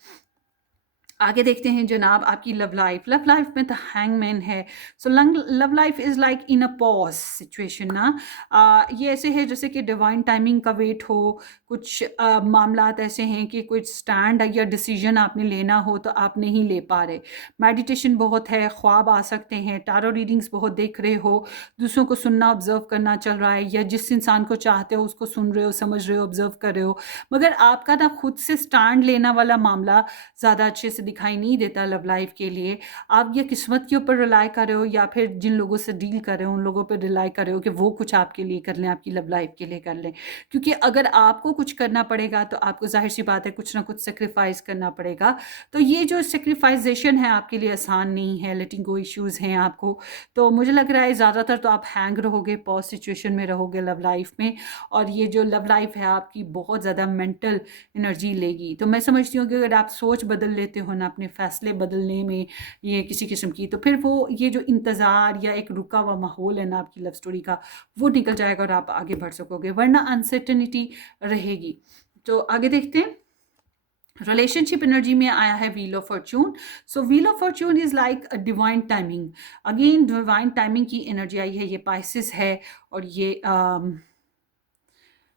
आगे देखते हैं जनाब, आपकी लव लाइफ में तो हैंगमैन है। Love life is like in a pause situation ना। ये ऐसे है जैसे कि डिवाइन टाइमिंग का वेट हो। कुछ मामलात ऐसे हैं कि कुछ स्टैंड या डिसीजन आपने लेना हो तो आप नहीं ले पा रहे। मेडिटेशन बहुत है, ख्वाब आ सकते हैं, टारो रीडिंग्स बहुत देख रहे हो, दूसरों को सुनना, ऑब्जर्व करना चल रहा है, या जिस इंसान को चाहते हो उसको सुन रहे हो, समझ रहे हो, ऑब्जर्व कर रहे हो, मगर आपका ना खुद से स्टैंड लेना वाला मामला ज़्यादा अच्छे से दिखाई नहीं देता लव लाइफ के लिए। आप ये किस्मत के ऊपर रिलाई कर रहे हो, या फिर जिन लोगों से डील कर रहे हो उन लोगों पर रिलाई कर रहे हो कि वो कुछ आपके लिए कर लें, आपकी लव लाइफ के लिए कर लें। क्योंकि अगर आपको कुछ करना पड़ेगा तो आपको जाहिर सी बात है कुछ ना कुछ सेक्रीफाइस करना पड़ेगा। तो ये जो सेक्रीफाइजेशन है आपके लिए आसान नहीं है, लेटिंग गो इश्यूज़ हैं आपको। तो मुझे लग रहा है ज़्यादातर तो आप हैंग रहोगे, पॉज सिचुएशन में रहोगे लव लाइफ में, और ये जो लव लाइफ है आपकी बहुत ज़्यादा मेंटल एनर्जी लेगी। तो मैं समझती हूँ कि अगर आप सोच बदल लेते हो ना अपने फ़ैसले बदलने में ये किसी किस्म की, तो फिर वो ये जो इंतज़ार या एक रुका हुआ माहौल है ना आपकी लव स्टोरी का, वो निकल जाएगा और आप आगे बढ़ सकोगे, वरना अनसर्टेनिटी रहेगी। तो आगे देखते हैं। रिलेशनशिप एनर्जी में आया है wheel of Fortune. So wheel of Fortune is like a divine timing, again divine timing की एनर्जी आई है। ये पाइसिस है और ये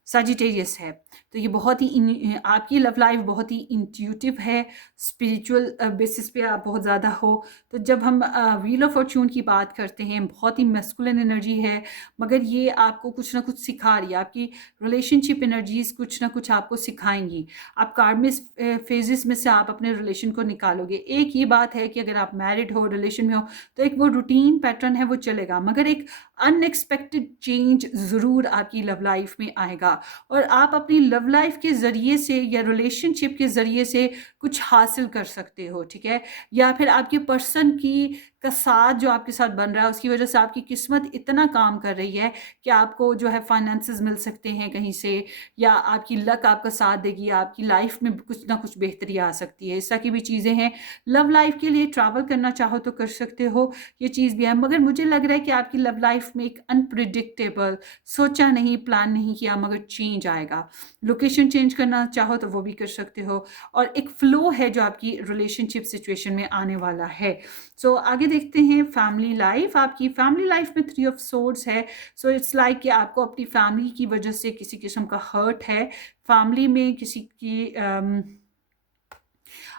सजिटेरियस है। तो ये बहुत ही आपकी लव लाइफ बहुत ही इंट्यूटिव है, स्पिरिचुअल बेसिस पे आप बहुत ज़्यादा हो। तो जब हम व्हील ऑफ फॉर्चून की बात करते हैं, बहुत ही मैस्कुलिन एनर्जी है, मगर ये आपको कुछ ना कुछ सिखा रही है। आपकी रिलेशनशिप एनर्जीज कुछ ना कुछ आपको सिखाएंगी। आप कार्मिक फेजेस में से आप अपने रिलेशन को निकालोगे। एक ये बात है कि अगर आप मैरिड हो, रिलेशन में हो, तो एक वो रूटीन पैटर्न है वो चलेगा, मगर एक अनएक्सपेक्टेड चेंज ज़रूर आपकी लव लाइफ में आएगा और आप अपनी लव लाइफ के ज़रिए से या रिलेशनशिप के ज़रिए से कुछ हासिल कर सकते हो, ठीक है। या फिर आपके पर्सन की का साथ जो आपके साथ बन रहा है उसकी वजह से आपकी किस्मत इतना काम कर रही है कि आपको जो है फाइनेंसेस मिल सकते हैं कहीं से, या आपकी लक आपका साथ देगी, आपकी लाइफ में कुछ ना कुछ बेहतरी आ सकती है। इस तरह की भी चीज़ें हैं। लव लाइफ के लिए ट्रैवल करना चाहो तो कर सकते हो, ये चीज़ भी है। मगर मुझे लग रहा है कि आपकी लव लाइफ में एक अनप्रिडिक्टेबल, सोचा नहीं, प्लान नहीं किया, मगर चेंज आएगा। लोकेशन चेंज करना चाहो तो वो भी कर सकते हो, और एक फ्लो है जो आपकी रिलेशनशिप सिचुएशन में आने वाला है। सो आगे देखते हैं फैमिली लाइफ। आपकी फैमिली लाइफ में 3 ऑफ सोर्ड्स है। सो इट्स लाइक कि आपको अपनी फैमिली की वजह से किसी किस्म का हर्ट है। फैमिली में किसी की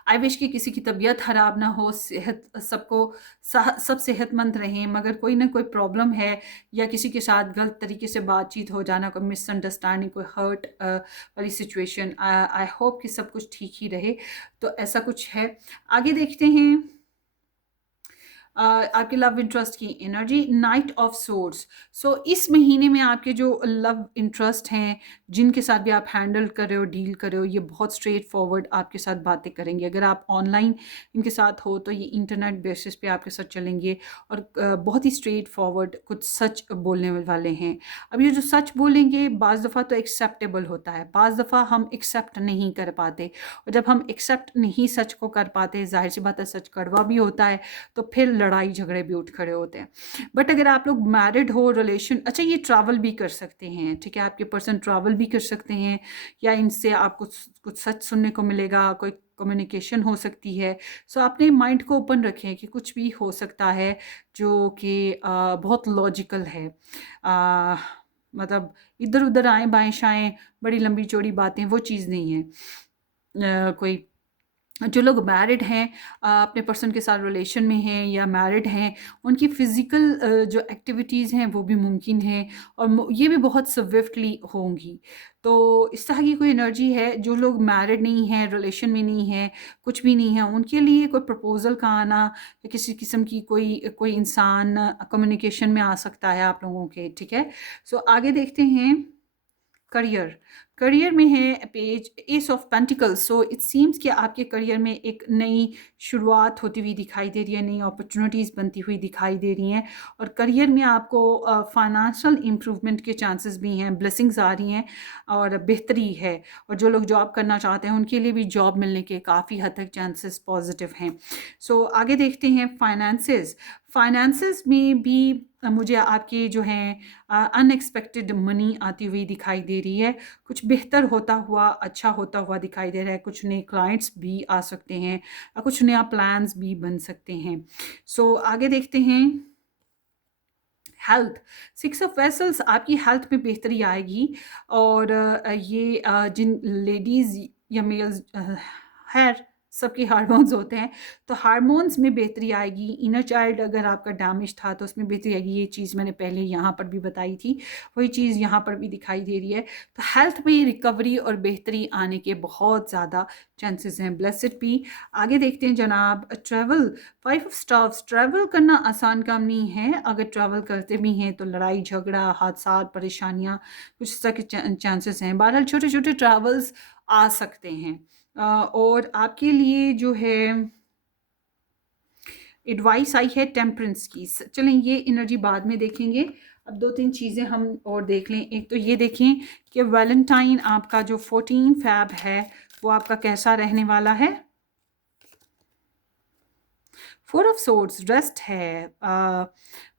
आई विश कि किसी की तबीयत ख़राब ना हो, सेहत सबको सब सेहतमंद रहें, मगर कोई ना कोई प्रॉब्लम है, या किसी के साथ गलत तरीके से बातचीत हो जाना, कोई मिसअंडरस्टैंडिंग, कोई हर्ट वाली सिचुएशन। आई होप कि सब कुछ ठीक ही रहे। तो ऐसा कुछ है। आगे देखते हैं आपके लव इंटरेस्ट की एनर्जी, नाइट ऑफ सोर्ड्स। सो इस महीने में आपके जो लव इंटरेस्ट हैं, जिनके साथ भी आप हैंडल कर रहे हो, डील कर रहे हो, ये बहुत स्ट्रेट फॉरवर्ड आपके साथ बातें करेंगे। अगर आप ऑनलाइन इनके साथ हो तो ये इंटरनेट बेसिस पे आपके साथ चलेंगे और बहुत ही स्ट्रेट फॉरवर्ड कुछ सच बोलने वाले हैं। अब ये जो सच बोलेंगे बाज़ दफ़ा तो एक्सेप्टेबल होता है, बाज़ दफ़ा हम एक्सेप्ट नहीं कर पाते, और जब हम एक्सेप्ट नहीं सच को कर पाते, जाहिर सी बात है सच कड़वा भी होता है, तो फिर लड़ाई झगड़े भी उठ खड़े होते हैं। बट अगर आप लोग मैरिड हो, रिलेशन, अच्छा ये ट्रैवल भी कर सकते हैं, ठीक है। आपके पर्सन ट्रैवल भी कर सकते हैं, या इनसे आपको कुछ सच सुनने को मिलेगा, कोई कम्युनिकेशन हो सकती है। सो अपने माइंड को ओपन रखें कि कुछ भी हो सकता है जो कि बहुत लॉजिकल है। आ, मतलब इधर उधर आएँ बाएँ शाएँ, बड़ी लंबी चौड़ी बातें, वो चीज़ नहीं है। कोई जो लोग मैरिड हैं, अपने पर्सन के साथ रिलेशन में हैं या मैरिड हैं, उनकी फ़िज़िकल जो एक्टिविटीज़ हैं वो भी मुमकिन हैं, और ये भी बहुत स्विफ्टली होंगी। तो इस तरह की कोई एनर्जी है। जो लोग मैरिड नहीं हैं, रिलेशन में नहीं हैं, कुछ भी नहीं है, उनके लिए कोई प्रपोज़ल का आना या किसी किस्म की कोई कोई इंसान कम्युनिकेशन में आ सकता है आप लोगों के, ठीक है। सो आगे देखते हैं करियर। करियर में है page S of pentacles. So it seems कि आपके करियर में एक नई शुरुआत होती हुई दिखाई दे रही है, नई अपॉर्चुनिटीज़ बनती हुई दिखाई दे रही हैं, और करियर में आपको फाइनेंशियल इम्प्रूवमेंट के चांसेस भी हैं, ब्लेसिंग्स आ रही हैं और बेहतरी है। और जो लोग जॉब करना चाहते हैं उनके लिए भी जॉब मिलने के काफ़ी हद तक चांसेस पॉजिटिव हैं। सो आगे देखते हैं फाइनेंसेस। फाइनेंसेस में भी मुझे आपके जो हैं अनएक्सपेक्टेड मनी आती हुई दिखाई दे रही है। कुछ बेहतर होता हुआ, अच्छा होता हुआ दिखाई दे रहा है। कुछ नए क्लाइंट्स भी आ सकते हैं, कुछ नया प्लान्स भी बन सकते हैं। सो आगे देखते हैं हेल्थ। 6 ऑफ वेसल्स, आपकी हेल्थ में बेहतरी आएगी, और ये जिन लेडीज़ या मेल्स खैर सबके हार्मोन्स होते हैं, तो हार्मोन्स में बेहतरी आएगी। इनर चाइल्ड अगर आपका डैमेज था तो उसमें बेहतरी आएगी। ये चीज़ मैंने पहले यहाँ पर भी बताई थी, वही चीज़ यहाँ पर भी दिखाई दे रही है। तो हेल्थ में रिकवरी और बेहतरी आने के बहुत ज़्यादा चांसेस हैं। ब्लेसड भी। आगे देखते हैं जनाब ट्रैवल। 5 of stars. ट्रैवल करना आसान काम नहीं है। अगर ट्रैवल करते भी हैं तो लड़ाई झगड़ा, हादसा, परेशानियाँ, कुछ इस तरह के चांसेस हैं। बहरहाल छोटे छोटे ट्रैवल्स आ सकते हैं। और आपके लिए जो है एडवाइस आई है टेम्परेंस की। चलें ये एनर्जी बाद में देखेंगे। अब 2-3 चीज़ें हम और देख लें। एक तो ये देखें कि वैलेंटाइन आपका जो 14 फ़ैब है वो आपका कैसा रहने वाला है। फोर ऑफ सोर्ड्स रेस्ट है।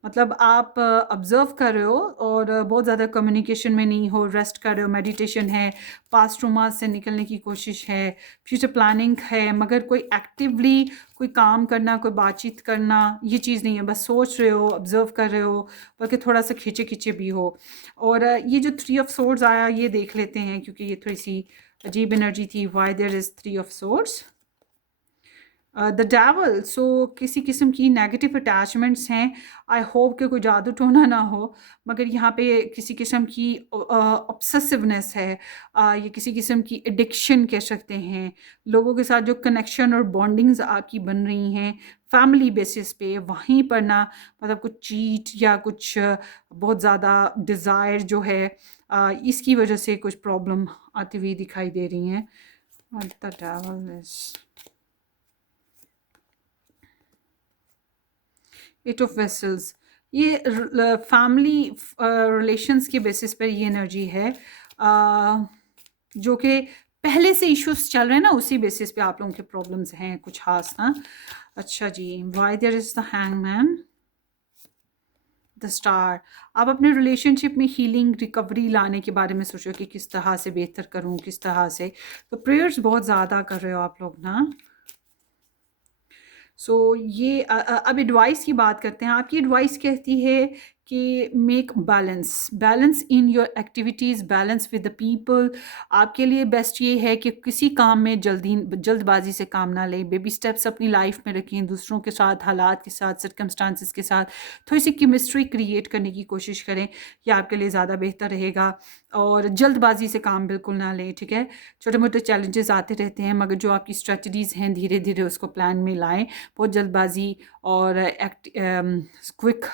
मतलब आप ऑब्जर्व कर रहे हो और बहुत ज़्यादा कम्युनिकेशन में नहीं हो, रेस्ट कर रहे हो, मेडिटेशन है, पास्ट ट्रॉमा से निकलने की कोशिश है, फ्यूचर प्लानिंग है, मगर कोई एक्टिवली कोई काम करना, कोई बातचीत करना, ये चीज़ नहीं है। बस सोच रहे हो, ऑब्जर्व कर रहे हो, बल्कि थोड़ा सा खींचे खींचे भी हो। और ये जो थ्री ऑफ सोर्ड्स आया, ये देख लेते हैं, क्योंकि ये थोड़ी सी अजीब एनर्जी थी। Why there is three of swords? The devil. So किसी किस्म की नेगेटिव अटैचमेंट्स हैं। आई होप कि कोई जादू टोना ना हो, मगर यहाँ पे किसी किस्म की ऑब्सेसिवनेस है, ये किसी किस्म की एडिक्शन कह सकते हैं। लोगों के साथ जो कनेक्शन और बॉन्डिंग्स आपकी बन रही हैं फैमिली बेसिस पे, वहीं पर ना मतलब कुछ चीट या कुछ बहुत ज़्यादा डिज़ायर जो है, इसकी वजह से कुछ प्रॉब्लम आती हुई दिखाई दे रही हैं। What the devil is? Eight of vessels. ये फैमिली रिलेशंस के बेसिस पर ये एनर्जी है, जो कि पहले से इश्यूज चल रहे हैं ना, उसी बेसिस पे आप लोगों के प्रॉब्लम्स हैं कुछ खास ना। अच्छा जी, why there is the hangman, the star. आप अपने रिलेशनशिप में हीलिंग रिकवरी लाने के बारे में सोचो कि किस तरह से बेहतर करूं, किस तरह से। तो प्रेयर्स बहुत ज़्यादा कर रहे हो आप लोग ना। ये अब एडवाइस की बात करते हैं। आपकी एडवाइस कहती है कि make balance, balance in your activities, balance with the people. आपके लिए बेस्ट ये है कि किसी काम में जल्दबाजी से काम ना लें, बेबी स्टेप्स अपनी लाइफ में रखें, दूसरों के साथ, हालात के साथ, सर्कमस्टांसिस के साथ थोड़ी सी केमिस्ट्री क्रिएट करने की कोशिश करें। ये आपके लिए ज़्यादा बेहतर रहेगा। और जल्दबाजी से काम बिल्कुल ना लें, ठीक है। छोटे मोटे चैलेंजेस आते रहते हैं, मगर जो आपकी स्ट्रेटजीज़ हैं धीरे धीरे उसको प्लान में लाएं। बहुत जल्दबाजी और क्विक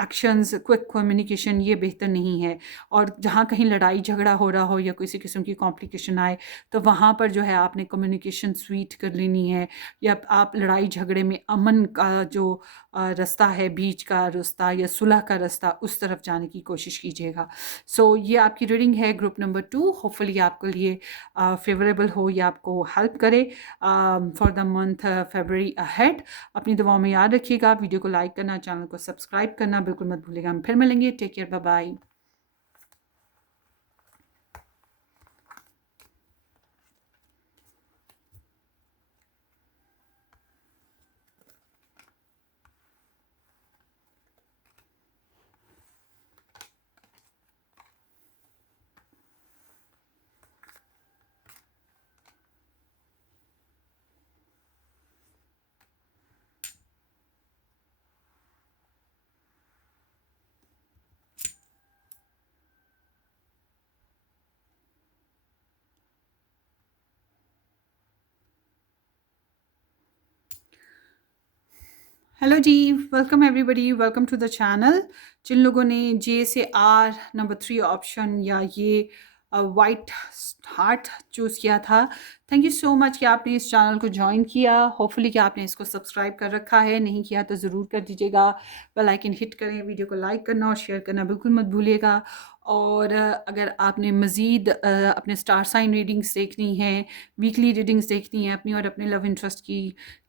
एक्शंस, क्विक कम्युनिकेशन ये बेहतर नहीं है। और जहाँ कहीं लड़ाई झगड़ा हो रहा हो या किसी किस्म की कॉम्प्लिकेशन आए, तो वहाँ पर जो है आपने कम्युनिकेशन स्वीट कर लेनी है, या आप लड़ाई झगड़े में अमन का जो रास्ता है, बीच का रास्ता या सुलह का रास्ता, उस तरफ जाने की कोशिश कीजिएगा। ये आपकी रीडिंग है ग्रुप नंबर 2। होपफुली आपके लिए फेवरेबल हो या आपको हेल्प करे for the month February ahead. अपनी दुआओं में याद रखिएगा। वीडियो को लाइक करना, चैनल को सब्सक्राइब करना बिल्कुल मत भूलिएगा। हम फिर मिलेंगे। Take care, bye bye. Hello जी, welcome everybody, welcome to the channel. जिन लोगों ने जे से आर नंबर 3 ऑप्शन या ये वाइट हार्ट चूज़ किया था, थैंक यू सो मच कि आपने इस चैनल को ज्वाइन किया। होपफुली कि आपने इसको सब्सक्राइब कर रखा है, नहीं किया तो ज़रूर कर दीजिएगा। बेल आइकन हिट करें, वीडियो को लाइक करना और शेयर करना बिल्कुल मत भूलिएगा। और अगर आपने मज़ीद अपने स्टार साइन रीडिंग्स देखनी है, वीकली रीडिंग्स देखनी है अपनी और अपने लव इंटरेस्ट की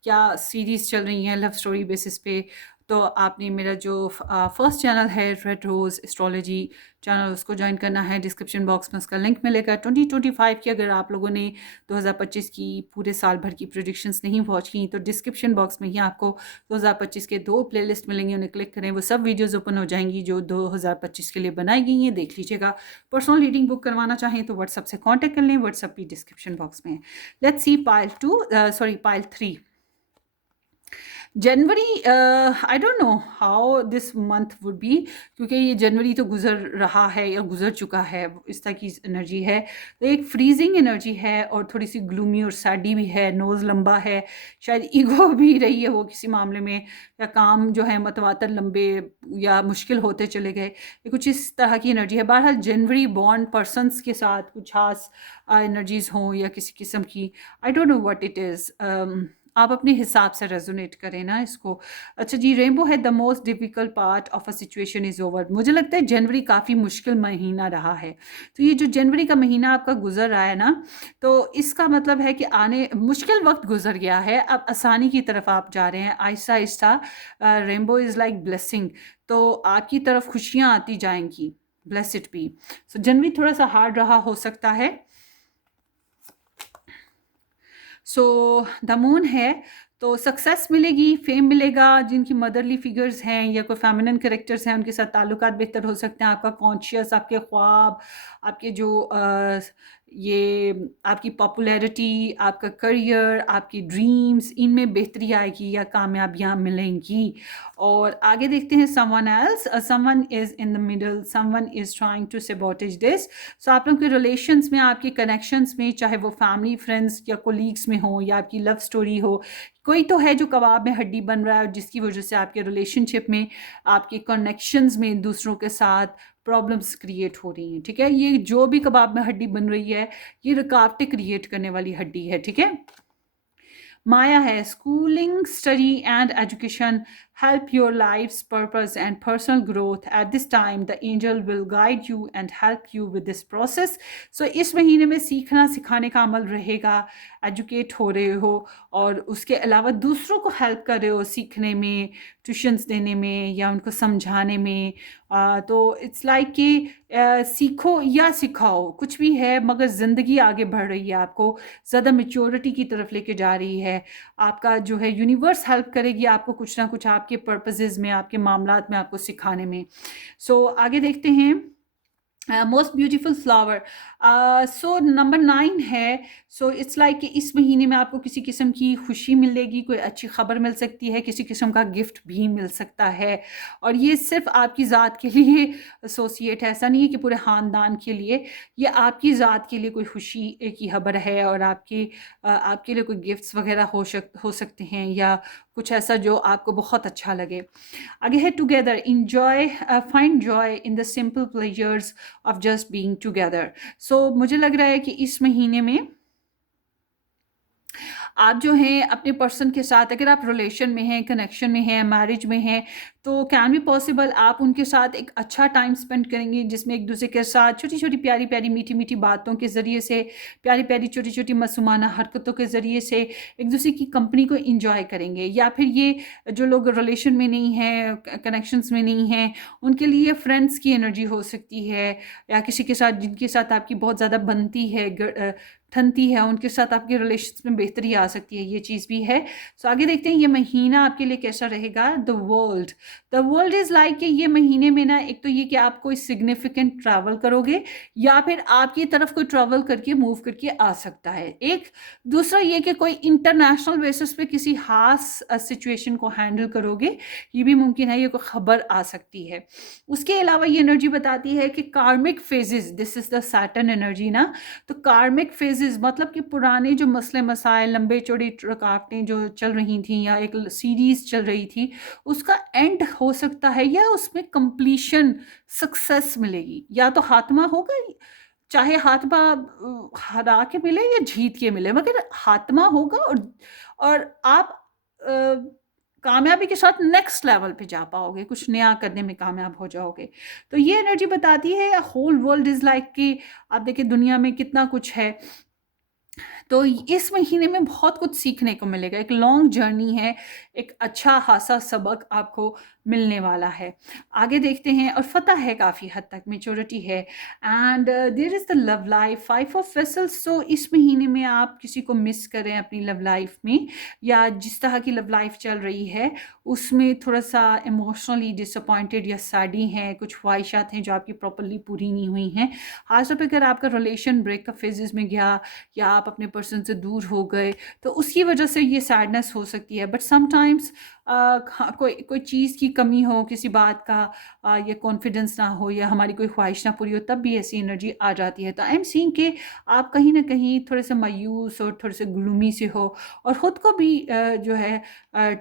क्या सीरीज़ चल रही हैं लव स्टोरी बेसिस पे, तो आपने मेरा जो फर्स्ट चैनल है रेड रोज़ एस्ट्रोलॉजी चैनल, उसको ज्वाइन करना है। डिस्क्रिप्शन बॉक्स में उसका लिंक मिलेगा। 2025 की अगर आप लोगों ने 2025 की पूरे साल भर की प्रेडिक्शंस नहीं वॉच की, तो डिस्क्रिप्शन बॉक्स में ही आपको 2025 के 2 प्लेलिस्ट मिलेंगे, उन्हें क्लिक करें, वो सब वीडियोज़ ओपन हो जाएंगी जो 2025 के लिए बनाई गई हैं, देख लीजिएगा। पर्सनल रीडिंग बुक करवाना चाहें तो व्हाट्सअप से कॉन्टैक्ट कर लें, व्हाट्सअप भी डिस्क्रिप्शन बॉक्स में है। Let's see pile 3 January. I don't know how this month would be, क्योंकि ये जनवरी तो गुजर रहा है या गुजर चुका है, इस तरह की एनर्जी है। तो एक फ्रीजिंग एनर्जी है और थोड़ी सी ग्लूमी और सैडी भी है। नोज़ लंबा है, शायद ईगो भी रही है वो किसी मामले में, या काम जो है मतवातर लंबे या मुश्किल होते चले गए, ये कुछ इस तरह की एनर्जी है। बहरहाल जनवरी बॉर्न पर्सनस के साथ कुछ खास एनर्जीज़ हों या किसी किस्म की, I don't know what it is. आप अपने हिसाब से रेजोनेट करें ना इसको। अच्छा जी, रेनबो है the most difficult part of a situation is over. मुझे लगता है जनवरी काफ़ी मुश्किल महीना रहा है। तो ये जो जनवरी का महीना आपका गुजर रहा है ना, तो इसका मतलब है कि आने मुश्किल वक्त गुजर गया है, अब आसानी की तरफ आप जा रहे हैं Aahista Aahista. Rainbow is like blessing, तो आपकी तरफ खुशियाँ आती जाएंगी। Bless it be. सो जनवरी थोड़ा सा हार्ड रहा हो सकता है। सो द मून है, तो सक्सेस मिलेगी, फेम मिलेगा। जिनकी मदरली फिगर्स हैं या कोई फेमिनिन कैरेक्टर्स हैं उनके साथ ताल्लुकात बेहतर हो सकते हैं। आपका कॉन्शियस, आपके ख्वाब, आपके जो ये आपकी पॉपुलैरिटी, आपका करियर, आपकी ड्रीम्स, इनमें बेहतरी आएगी या कामयाबियाँ मिलेंगी। और आगे देखते हैं someone else. Someone is in the middle, someone is trying to sabotage this. So आप लोगों के रिलेशंस में, आपके कनेक्शंस में, चाहे वो फैमिली, फ्रेंड्स या कोलीग्स में हो या आपकी लव स्टोरी हो, कोई तो है जो कबाब में हड्डी बन रहा है और जिसकी वजह से आपके रिलेशनशिप में, आपके कनेक्शंस में दूसरों के साथ प्रॉब्लम्स क्रिएट हो रही हैं। ठीक है, ये जो भी कबाब में हड्डी बन रही है, ये रुकावटें क्रिएट करने वाली हड्डी है। ठीक है, माया है schooling, study and education help your life's purpose and personal growth at this time. The angel will guide you and help you with this process. So इस महीने में सीखना सिखाने का अमल रहेगा, एजुकेट हो रहे हो और उसके अलावा दूसरों को हेल्प कर रहे हो सीखने में, ट्यूशन्स देने में या उनको समझाने में। तो इट्स लाइक कि सीखो या सिखाओ, कुछ भी है, मगर ज़िंदगी आगे बढ़ रही है, आपको ज़्यादा मेच्योरिटी की तरफ लेके जा रही है। आपका जो है यूनिवर्स हेल्प करेगी आपको कुछ ना कुछ आपके पर्पसेस में, आपके मामलात में, आपको सिखाने में। सो आगे देखते हैं। Most beautiful flower, so number 9 है। सो इट्स लाइक कि इस महीने में आपको किसी किस्म की खुशी मिलेगी, कोई अच्छी खबर मिल सकती है, किसी किस्म का गिफ्ट भी मिल सकता है। और ये सिर्फ आपकी ज़ात के लिए एसोसिएट है, ऐसा नहीं है कि पूरे ख़ानदान के लिए। ये आपकी ज़ात के लिए कोई खुशी की खबर है और आपके लिए कोई गिफ्ट्स वगैरह हो सकते हैं या कुछ ऐसा जो आपको बहुत अच्छा लगे। आगे है together, enjoy, find joy in the simple pleasures of just being together. So मुझे लग रहा है कि इस महीने में आप जो हैं अपने पर्सन के साथ, अगर आप रिलेशन में हैं, कनेक्शन में हैं, मैरिज में हैं, तो कैन बी पॉसिबल आप उनके साथ एक अच्छा टाइम स्पेंड करेंगे जिसमें एक दूसरे के साथ छोटी छोटी प्यारी प्यारी मीठी मीठी बातों के ज़रिए से, प्यारी प्यारी छोटी छोटी मासूमाना हरकतों के ज़रिए से एक दूसरे की कंपनी को इंजॉय करेंगे। या फिर ये जो लोग रिलेशन में नहीं हैं, कनेक्शंस में नहीं हैं, उनके लिए फ्रेंड्स की एनर्जी हो सकती है या किसी के साथ जिनके साथ आपकी बहुत ज़्यादा बनती है, ठनती है, उनके साथ आपके रिलेशंस में बेहतरी आ सकती है, ये चीज़ भी है। सो आगे देखते हैं ये महीना आपके लिए कैसा रहेगा। द वर्ल्ड इज़ लाइक कि ये महीने में ना, एक तो ये कि आप कोई सिग्निफिकेंट ट्रैवल करोगे या फिर आपकी तरफ कोई ट्रैवल करके मूव करके आ सकता है। एक दूसरा ये कि कोई इंटरनेशनल बेसिस पे किसी खास सिचुएशन को हैंडल करोगे, ये भी मुमकिन है, ये कोई खबर आ सकती है। उसके अलावा ये एनर्जी बताती है कि कार्मिक phases, this is the Saturn energy ना, तो कार्मिक फेजेस मतलब कि पुराने जो मसले मसाइल, लंबे चौड़ी रुकावटें जो चल रही थी या एक सीरीज़ चल रही थी, उसका एंड हो सकता है या उसमें कंप्लीशन, सक्सेस मिलेगी। या तो खात्मा होगा, चाहे खात्मा हरा के मिले या जीत के मिले, मगर खात्मा होगा और आप कामयाबी के साथ नेक्स्ट लेवल पे जा पाओगे, कुछ नया करने में कामयाब हो जाओगे। तो ये एनर्जी बताती है होल वर्ल्ड इज़ लाइक कि आप देखिए दुनिया में कितना कुछ है, तो इस महीने में बहुत कुछ सीखने को मिलेगा। एक लॉन्ग जर्नी है, एक अच्छा खासा सबक आपको मिलने वाला है। आगे देखते हैं, और फतह है काफ़ी हद तक, मेच्योरिटी है and there is the love life, 5 of vessels. So इस महीने में आप किसी को मिस करें अपनी लव लाइफ में, या जिस तरह की लव लाइफ चल रही है उसमें थोड़ा सा इमोशनली डिसअपॉइंटेड या सैडी हैं, कुछ ख्वाहिशात हैं जो आपकी प्रॉपरली पूरी नहीं हुई हैं। खासतौर पर अगर आपका रिलेशन ब्रेकअप फेजेस में गया या आप अपने पर्सन से दूर हो गए, तो उसकी वजह से ये सैडनेस हो सकती है। बट समटाइम्स कोई कोई चीज़ की कमी हो, किसी बात का या कॉन्फिडेंस ना हो या हमारी कोई ख्वाहिश ना पूरी हो, तब भी ऐसी एनर्जी आ जाती है। तो आई एम सीइंग कि आप कहीं न कहीं थोड़े से मायूस और थोड़े से ग्लूमी से हो और ख़ुद को भी जो है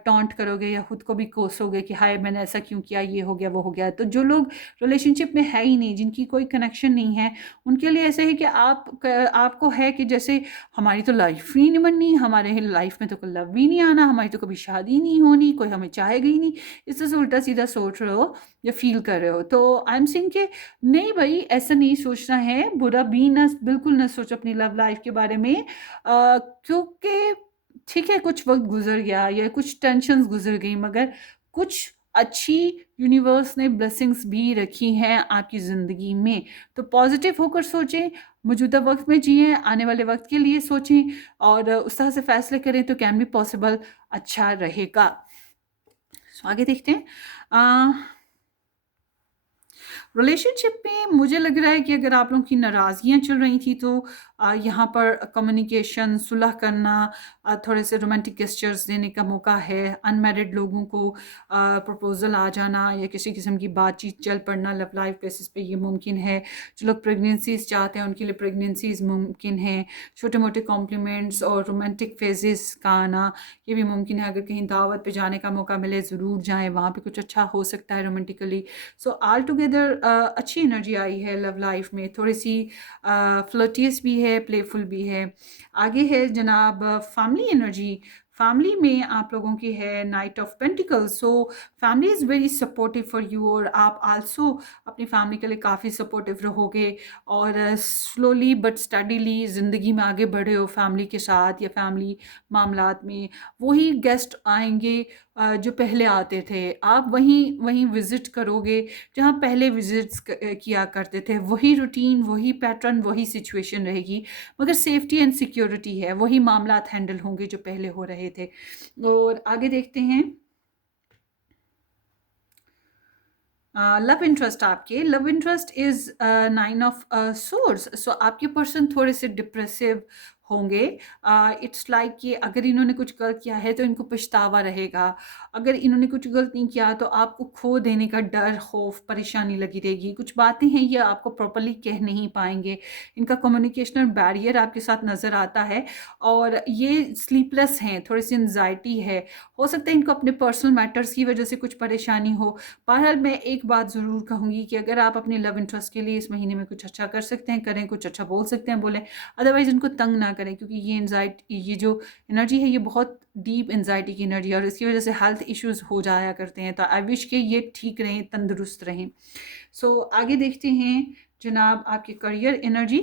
टॉन्ट करोगे या ख़ुद को भी कोसोगे कि हाय मैंने ऐसा क्यों किया, ये हो गया, वो हो गया। तो जो लोग रिलेशनशिप में है ही नहीं, जिनकी कोई कनेक्शन नहीं है, उनके लिए ऐसा है कि आपको है कि जैसे हमारी तो लाइफ ही नहीं बननी, हमारे लाइफ में तो कोई लव भी नहीं आना, हमारी तो कभी शादी नहीं होनी, कोई हमें चाहेगा ही नहीं। इस तरह से उल्टा-सीधा सोच रहे हो या फ़ील कर रहे हो। तो आई एम सेइंग कि नहीं भई, ऐसा नहीं सोचना है, बुरा भी ना बिल्कुल ना सोचो अपनी लव लाइफ के बारे में। क्योंकि ठीक है, कुछ वक़्त गुज़र गया या कुछ टेंशन्स गुज़र गई, मगर कुछ अच्छी यूनिवर्स ने ब्लेसिंग्स भी रखी हैं आपकी ज़िंदगी में। तो पॉज़िटिव होकर सोचें, मौजूदा वक़्त में जिएँ, आने वाले वक़्त के लिए सोचें और उस तरह से फ़ैसले करें तो कैन बी पॉसिबल, अच्छा रहेगा। सो आगे देखते हैं। रिलेशनशिप में मुझे लग रहा है कि अगर आप लोगों की नाराज़गियाँ चल रही थी तो यहाँ पर कम्युनिकेशन, सुलह करना, थोड़े से रोमांटिक गेस्चर्स देने का मौका है। अनमैरिड लोगों को प्रपोज़ल आ जाना या किसी किस्म की बातचीत चल पड़ना लव लाइफ बेसिस पे ये मुमकिन है। जो लोग प्रेगनेंसीज़ चाहते हैं उनके लिए प्रेगनेंसीज़ मुमकिन हैं। छोटे-मोटे कॉम्प्लीमेंट्स और रोमांटिक फेजेस का आना ये भी मुमकिन है। अगर कहीं दावत पे जाने का मौका मिले ज़रूर जाएँ, वहाँ पे कुछ अच्छा हो सकता है रोमांटिकली। सो ऑल टुगेदर अच्छी एनर्जी आई है लव लाइफ में, थोड़ी सी फ्लर्टियस भी है, प्लेफुल भी है। आगे है जनाब फैमिली एनर्जी। फैमिली में आप लोगों की है night of pentacles. So family is very supportive for you और आप आल्सो अपनी फैमिली के लिए काफ़ी सपोर्टिव रहोगे और स्लोली बट स्टडीली ज़िंदगी में आगे बढ़े हो फैमिली के साथ या फैमिली मामलात में। वही गेस्ट आएंगे जो पहले आते थे, आप वहीं वहीं विज़िट करोगे जहाँ पहले विज़िट्स किया करते थे। वही रूटीन, वही पैटर्न, वही सिचुएशन रहेगी, मगर सेफ्टी एंड सिक्योरिटी है, वही मामलात हैंडल होंगे जो पहले हो रहे थे। और आगे देखते हैं। लव इंटरेस्ट आपके, love interest is 9 of swords. So आपके पर्सन थोड़े से डिप्रेसिव होंगे। इट्स लाइक कि अगर इन्होंने कुछ गलत किया है तो इनको पछतावा रहेगा, अगर इन्होंने कुछ गलत नहीं किया तो आपको खो देने का डर, खौफ, परेशानी लगी रहेगी। कुछ बातें हैं ये आपको प्रॉपर्ली कह नहीं पाएंगे, इनका कम्युनिकेशनल बैरियर आपके साथ नज़र आता है और ये स्लीपलेस हैं, थोड़ी सी एनजाइटी है। हो सकता है इनको अपने पर्सनल मैटर्स की वजह से कुछ परेशानी हो। बहरहाल मैं एक बात ज़रूर कहूँगी कि अगर आप अपने लव इंटरेस्ट के लिए इस महीने में कुछ अच्छा कर सकते हैं करें, कुछ अच्छा बोल सकते हैं बोलें, अदरवाइज़ इनको तंग ना करें, क्योंकि ये जो एनर्जी है ये बहुत डीप एनजाइटी की एनर्जी है और इसकी वजह से हेल्थ इश्यूज़ हो जाया करते हैं। तो आई विश कि ये ठीक रहें, तंदुरुस्त रहें। सो आगे देखते हैं जनाब आपकी career energy.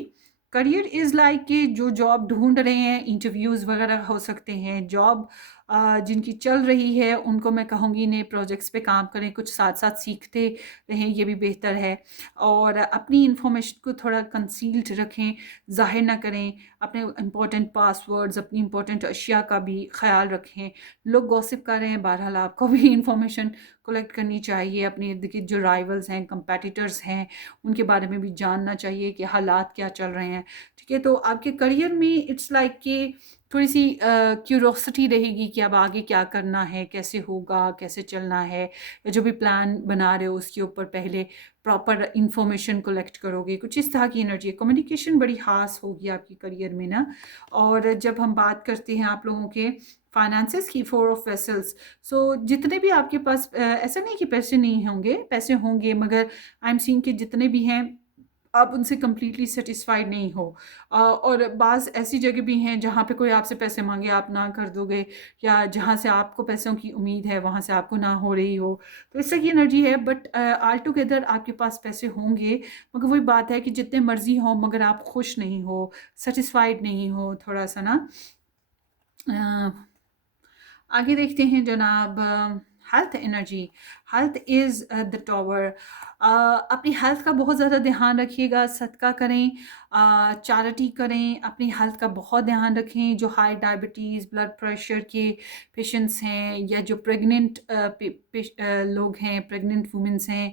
Career is like कि जो जॉब ढूंढ रहे हैं, इंटरव्यूज़ वगैरह हो सकते हैं, जॉब जिनकी चल रही है उनको मैं कहूँगी नए प्रोजेक्ट्स पे काम करें, कुछ साथ साथ सीखते रहें, ये भी बेहतर है। और अपनी इंफॉर्मेशन को थोड़ा कंसील्ड रखें, ज़ाहिर ना करें, अपने इंपॉर्टेंट पासवर्ड्स, अपनी इंपॉर्टेंट अशिया का भी ख्याल रखें। लोग गॉसिप कर रहे हैं, बहरहाल आपको भी इंफॉर्मेशन कलेक्ट करनी चाहिए। अपने इर्द गिर्द जो राइवल्स हैं, कंपेटिटर्स हैं, उनके बारे में भी जानना चाहिए कि हालात क्या चल रहे हैं। ठीक है, तो आपके करियर में इट्स लाइक कि थोड़ी सी क्यूरोसिटी रहेगी कि अब आगे क्या करना है, कैसे होगा, कैसे चलना है, या जो भी प्लान बना रहे हो उसके ऊपर पहले प्रॉपर इंफॉर्मेशन कलेक्ट करोगे। कुछ इस तरह की एनर्जी है। कम्युनिकेशन बड़ी खास होगी आपकी करियर में ना। और जब हम बात करते हैं आप लोगों के फाइनेंसेस की, 4 ऑफ वेसल्स। सो जितने भी आपके पास ऐसा नहीं कि पैसे नहीं होंगे, पैसे होंगे, मगर आई एम सीइंग कि जितने भी हैं आप उनसे कम्प्लीटली सेटिस्फाइड नहीं हो। और बाज़ ऐसी जगह भी हैं जहाँ पे कोई आपसे पैसे मांगे आप ना कर दोगे, या जहाँ से आपको पैसों की उम्मीद है वहाँ से आपको ना हो रही हो। तो इस तरह की एनर्जी है, बट ऑल टुगेदर आपके पास पैसे होंगे, मगर वही बात है कि जितने मर्जी हो मगर आप खुश नहीं हो, सेटिस्फाइड नहीं हो थोड़ा सा ना। आगे देखते हैं जनाब health energy. Health is the tower. अपनी हेल्थ का बहुत ज़्यादा ध्यान रखिएगा, सदका करें, चैरिटी करें, अपनी हेल्थ का बहुत ध्यान रखें। जो हाई डायबिटीज़, ब्लड प्रेशर के पेशेंट्स हैं, या जो प्रेग्नेंट लोग हैं, प्रेग्नेंट वुमेंस हैं,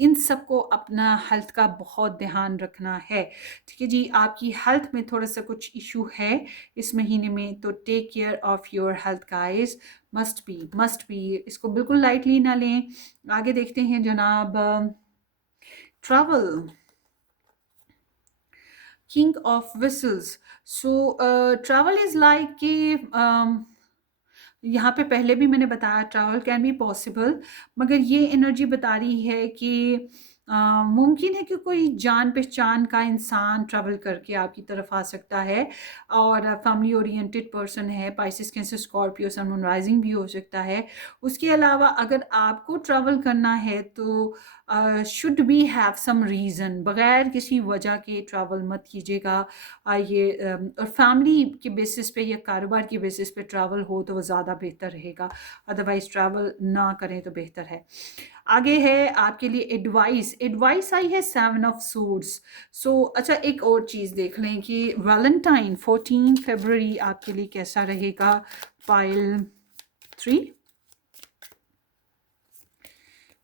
इन सबको अपना हेल्थ का बहुत ध्यान रखना है। ठीक है जी, आपकी हेल्थ में थोड़ा सा कुछ इशू है इस महीने में, तो take care of your health guys. Must be, इसको बिल्कुल लाइटली ना लें। आगे देखते हैं जनाब, travel, king of vessels. So travel is like कि यहाँ पे पहले भी मैंने बताया ट्रैवल कैन बी पॉसिबल, मगर ये एनर्जी बता रही है कि मुमकिन है कि कोई जान पहचान का इंसान ट्रैवल करके आपकी तरफ आ सकता है, और फैमिली ओरिएंटेड पर्सन है, Pisces, Cancer, Scorpio, sun moon rising भी हो सकता है। उसके अलावा अगर आपको ट्रैवल करना है तो should be have some reason, बगैर किसी वजह के ट्रैवल मत कीजिएगा। और फैमिली के बेसिस पे या कारोबार के बेसिस पे ट्रैवल हो तो वो ज़्यादा बेहतर रहेगा, अदरवाइज़ ट्रैवल ना करें तो बेहतर है। आगे है आपके लिए एडवाइस आई है 7 ऑफ सूट्स। सो अच्छा, एक और चीज़ देख लें कि वैलेंटाइन 14 फरवरी आपके लिए कैसा रहेगा। पाइल 3,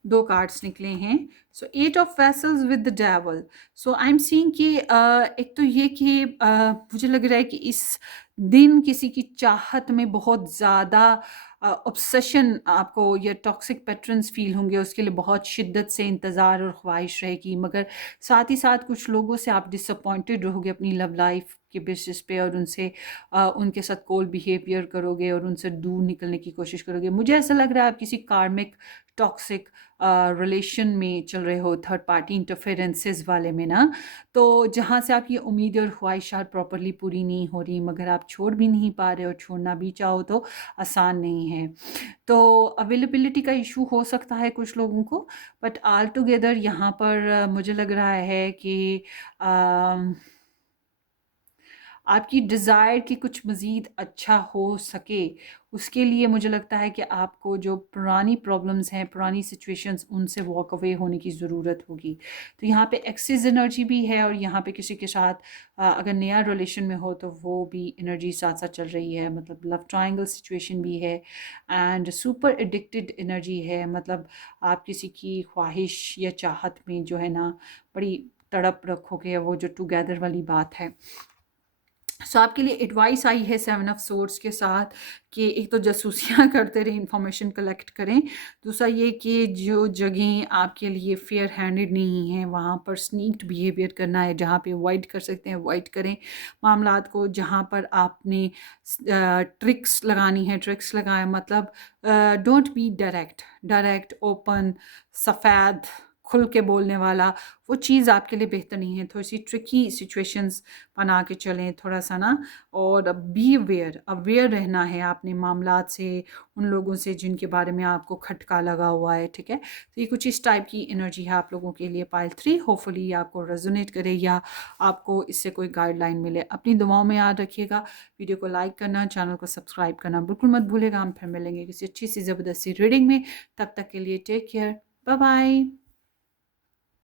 2 कार्ड्स निकले हैं। सो 8 of vessels with the devil. So I am seeing कि एक तो ये कि मुझे लग रहा है कि इस दिन किसी की चाहत में बहुत ज़्यादा ऑब्सेशन आपको या टॉक्सिक पैटर्न्स फील होंगे, उसके लिए बहुत शिद्दत से इंतज़ार और ख्वाहिश रहेगी, मगर साथ ही साथ कुछ लोगों से आप डिसअपॉइंटेड रहोगे अपनी लव लाइफ के बेसिस पे, और उनके साथ कोल्ड बिहेवियर करोगे और उनसे दूर निकलने की कोशिश करोगे। मुझे ऐसा लग रहा है आप किसी कार्मिक टॉक्सिक रिलेशन में चल रहे हो, थर्ड पार्टी इंटरफेरेंसेस वाले में ना, तो जहाँ से आपकी उम्मीद और ख्वाहिशात प्रॉपरली पूरी नहीं हो रही, मगर आप छोड़ भी नहीं पा रहे, और छोड़ना भी चाहो तो आसान नहीं है। तो अवेलेबिलिटी का इशू हो सकता है कुछ लोगों को, बट ऑल टुगेदर यहाँ पर मुझे लग रहा है कि आपकी डिज़ायर कि कुछ मज़ीद अच्छा हो सके, उसके लिए मुझे लगता है कि आपको जो पुरानी प्रॉब्लम्स हैं, पुरानी सिचुएशंस, उनसे वॉक अवे होने की ज़रूरत होगी। तो यहाँ पे एक्सेस एनर्जी भी है, और यहाँ पे किसी के साथ अगर नया रिलेशन में हो तो वो भी एनर्जी साथ-साथ चल रही है, मतलब लव ट्रायंगल सिचुएशन भी है, एंड सुपर एडिक्टेड एनर्जी है, मतलब आप किसी की ख्वाहिश या चाहत में जो है ना बड़ी तड़प रखोगे, वो जो टुगेदर वाली बात है। सो आपके लिए एडवाइस आई है 7 ऑफ सोर्ड्स के साथ कि एक तो जासूसियाँ करते रहें, इंफॉर्मेशन कलेक्ट करें। दूसरा ये कि जो जगहें आपके लिए फेयर हैंडेड नहीं हैं, वहाँ पर स्नीक्ड बिहेवियर करना है, जहाँ पे अवॉइड कर सकते हैं अवॉइड करें मामलात को। जहाँ पर आपने ट्रिक्स लगानी है ट्रिक्स लगाएं, मतलब डोंट बी डायरेक्ट ओपन सफ़ेद खुल के बोलने वाला, वो चीज़ आपके लिए बेहतर नहीं है। थोड़ी सी ट्रिकी सिचुएशंस बना के चलें थोड़ा सा ना, और बी अवेयर रहना है अपने मामलात से, उन लोगों से जिनके बारे में आपको खटका लगा हुआ है। ठीक है, तो ये कुछ इस टाइप की एनर्जी है आप लोगों के लिए पाइल 3। होपफुली ये आपको रेजोनेट करे या आपको इससे कोई गाइडलाइन मिले। अपनी दुआओं में याद रखिएगा। वीडियो को लाइक करना, चैनल को सब्सक्राइब करना बिल्कुल मत भूलेगा। हम फिर मिलेंगे किसी अच्छी सी ज़बरदस्ती रीडिंग में। तब तक के लिए टेक केयर, बाय बाय।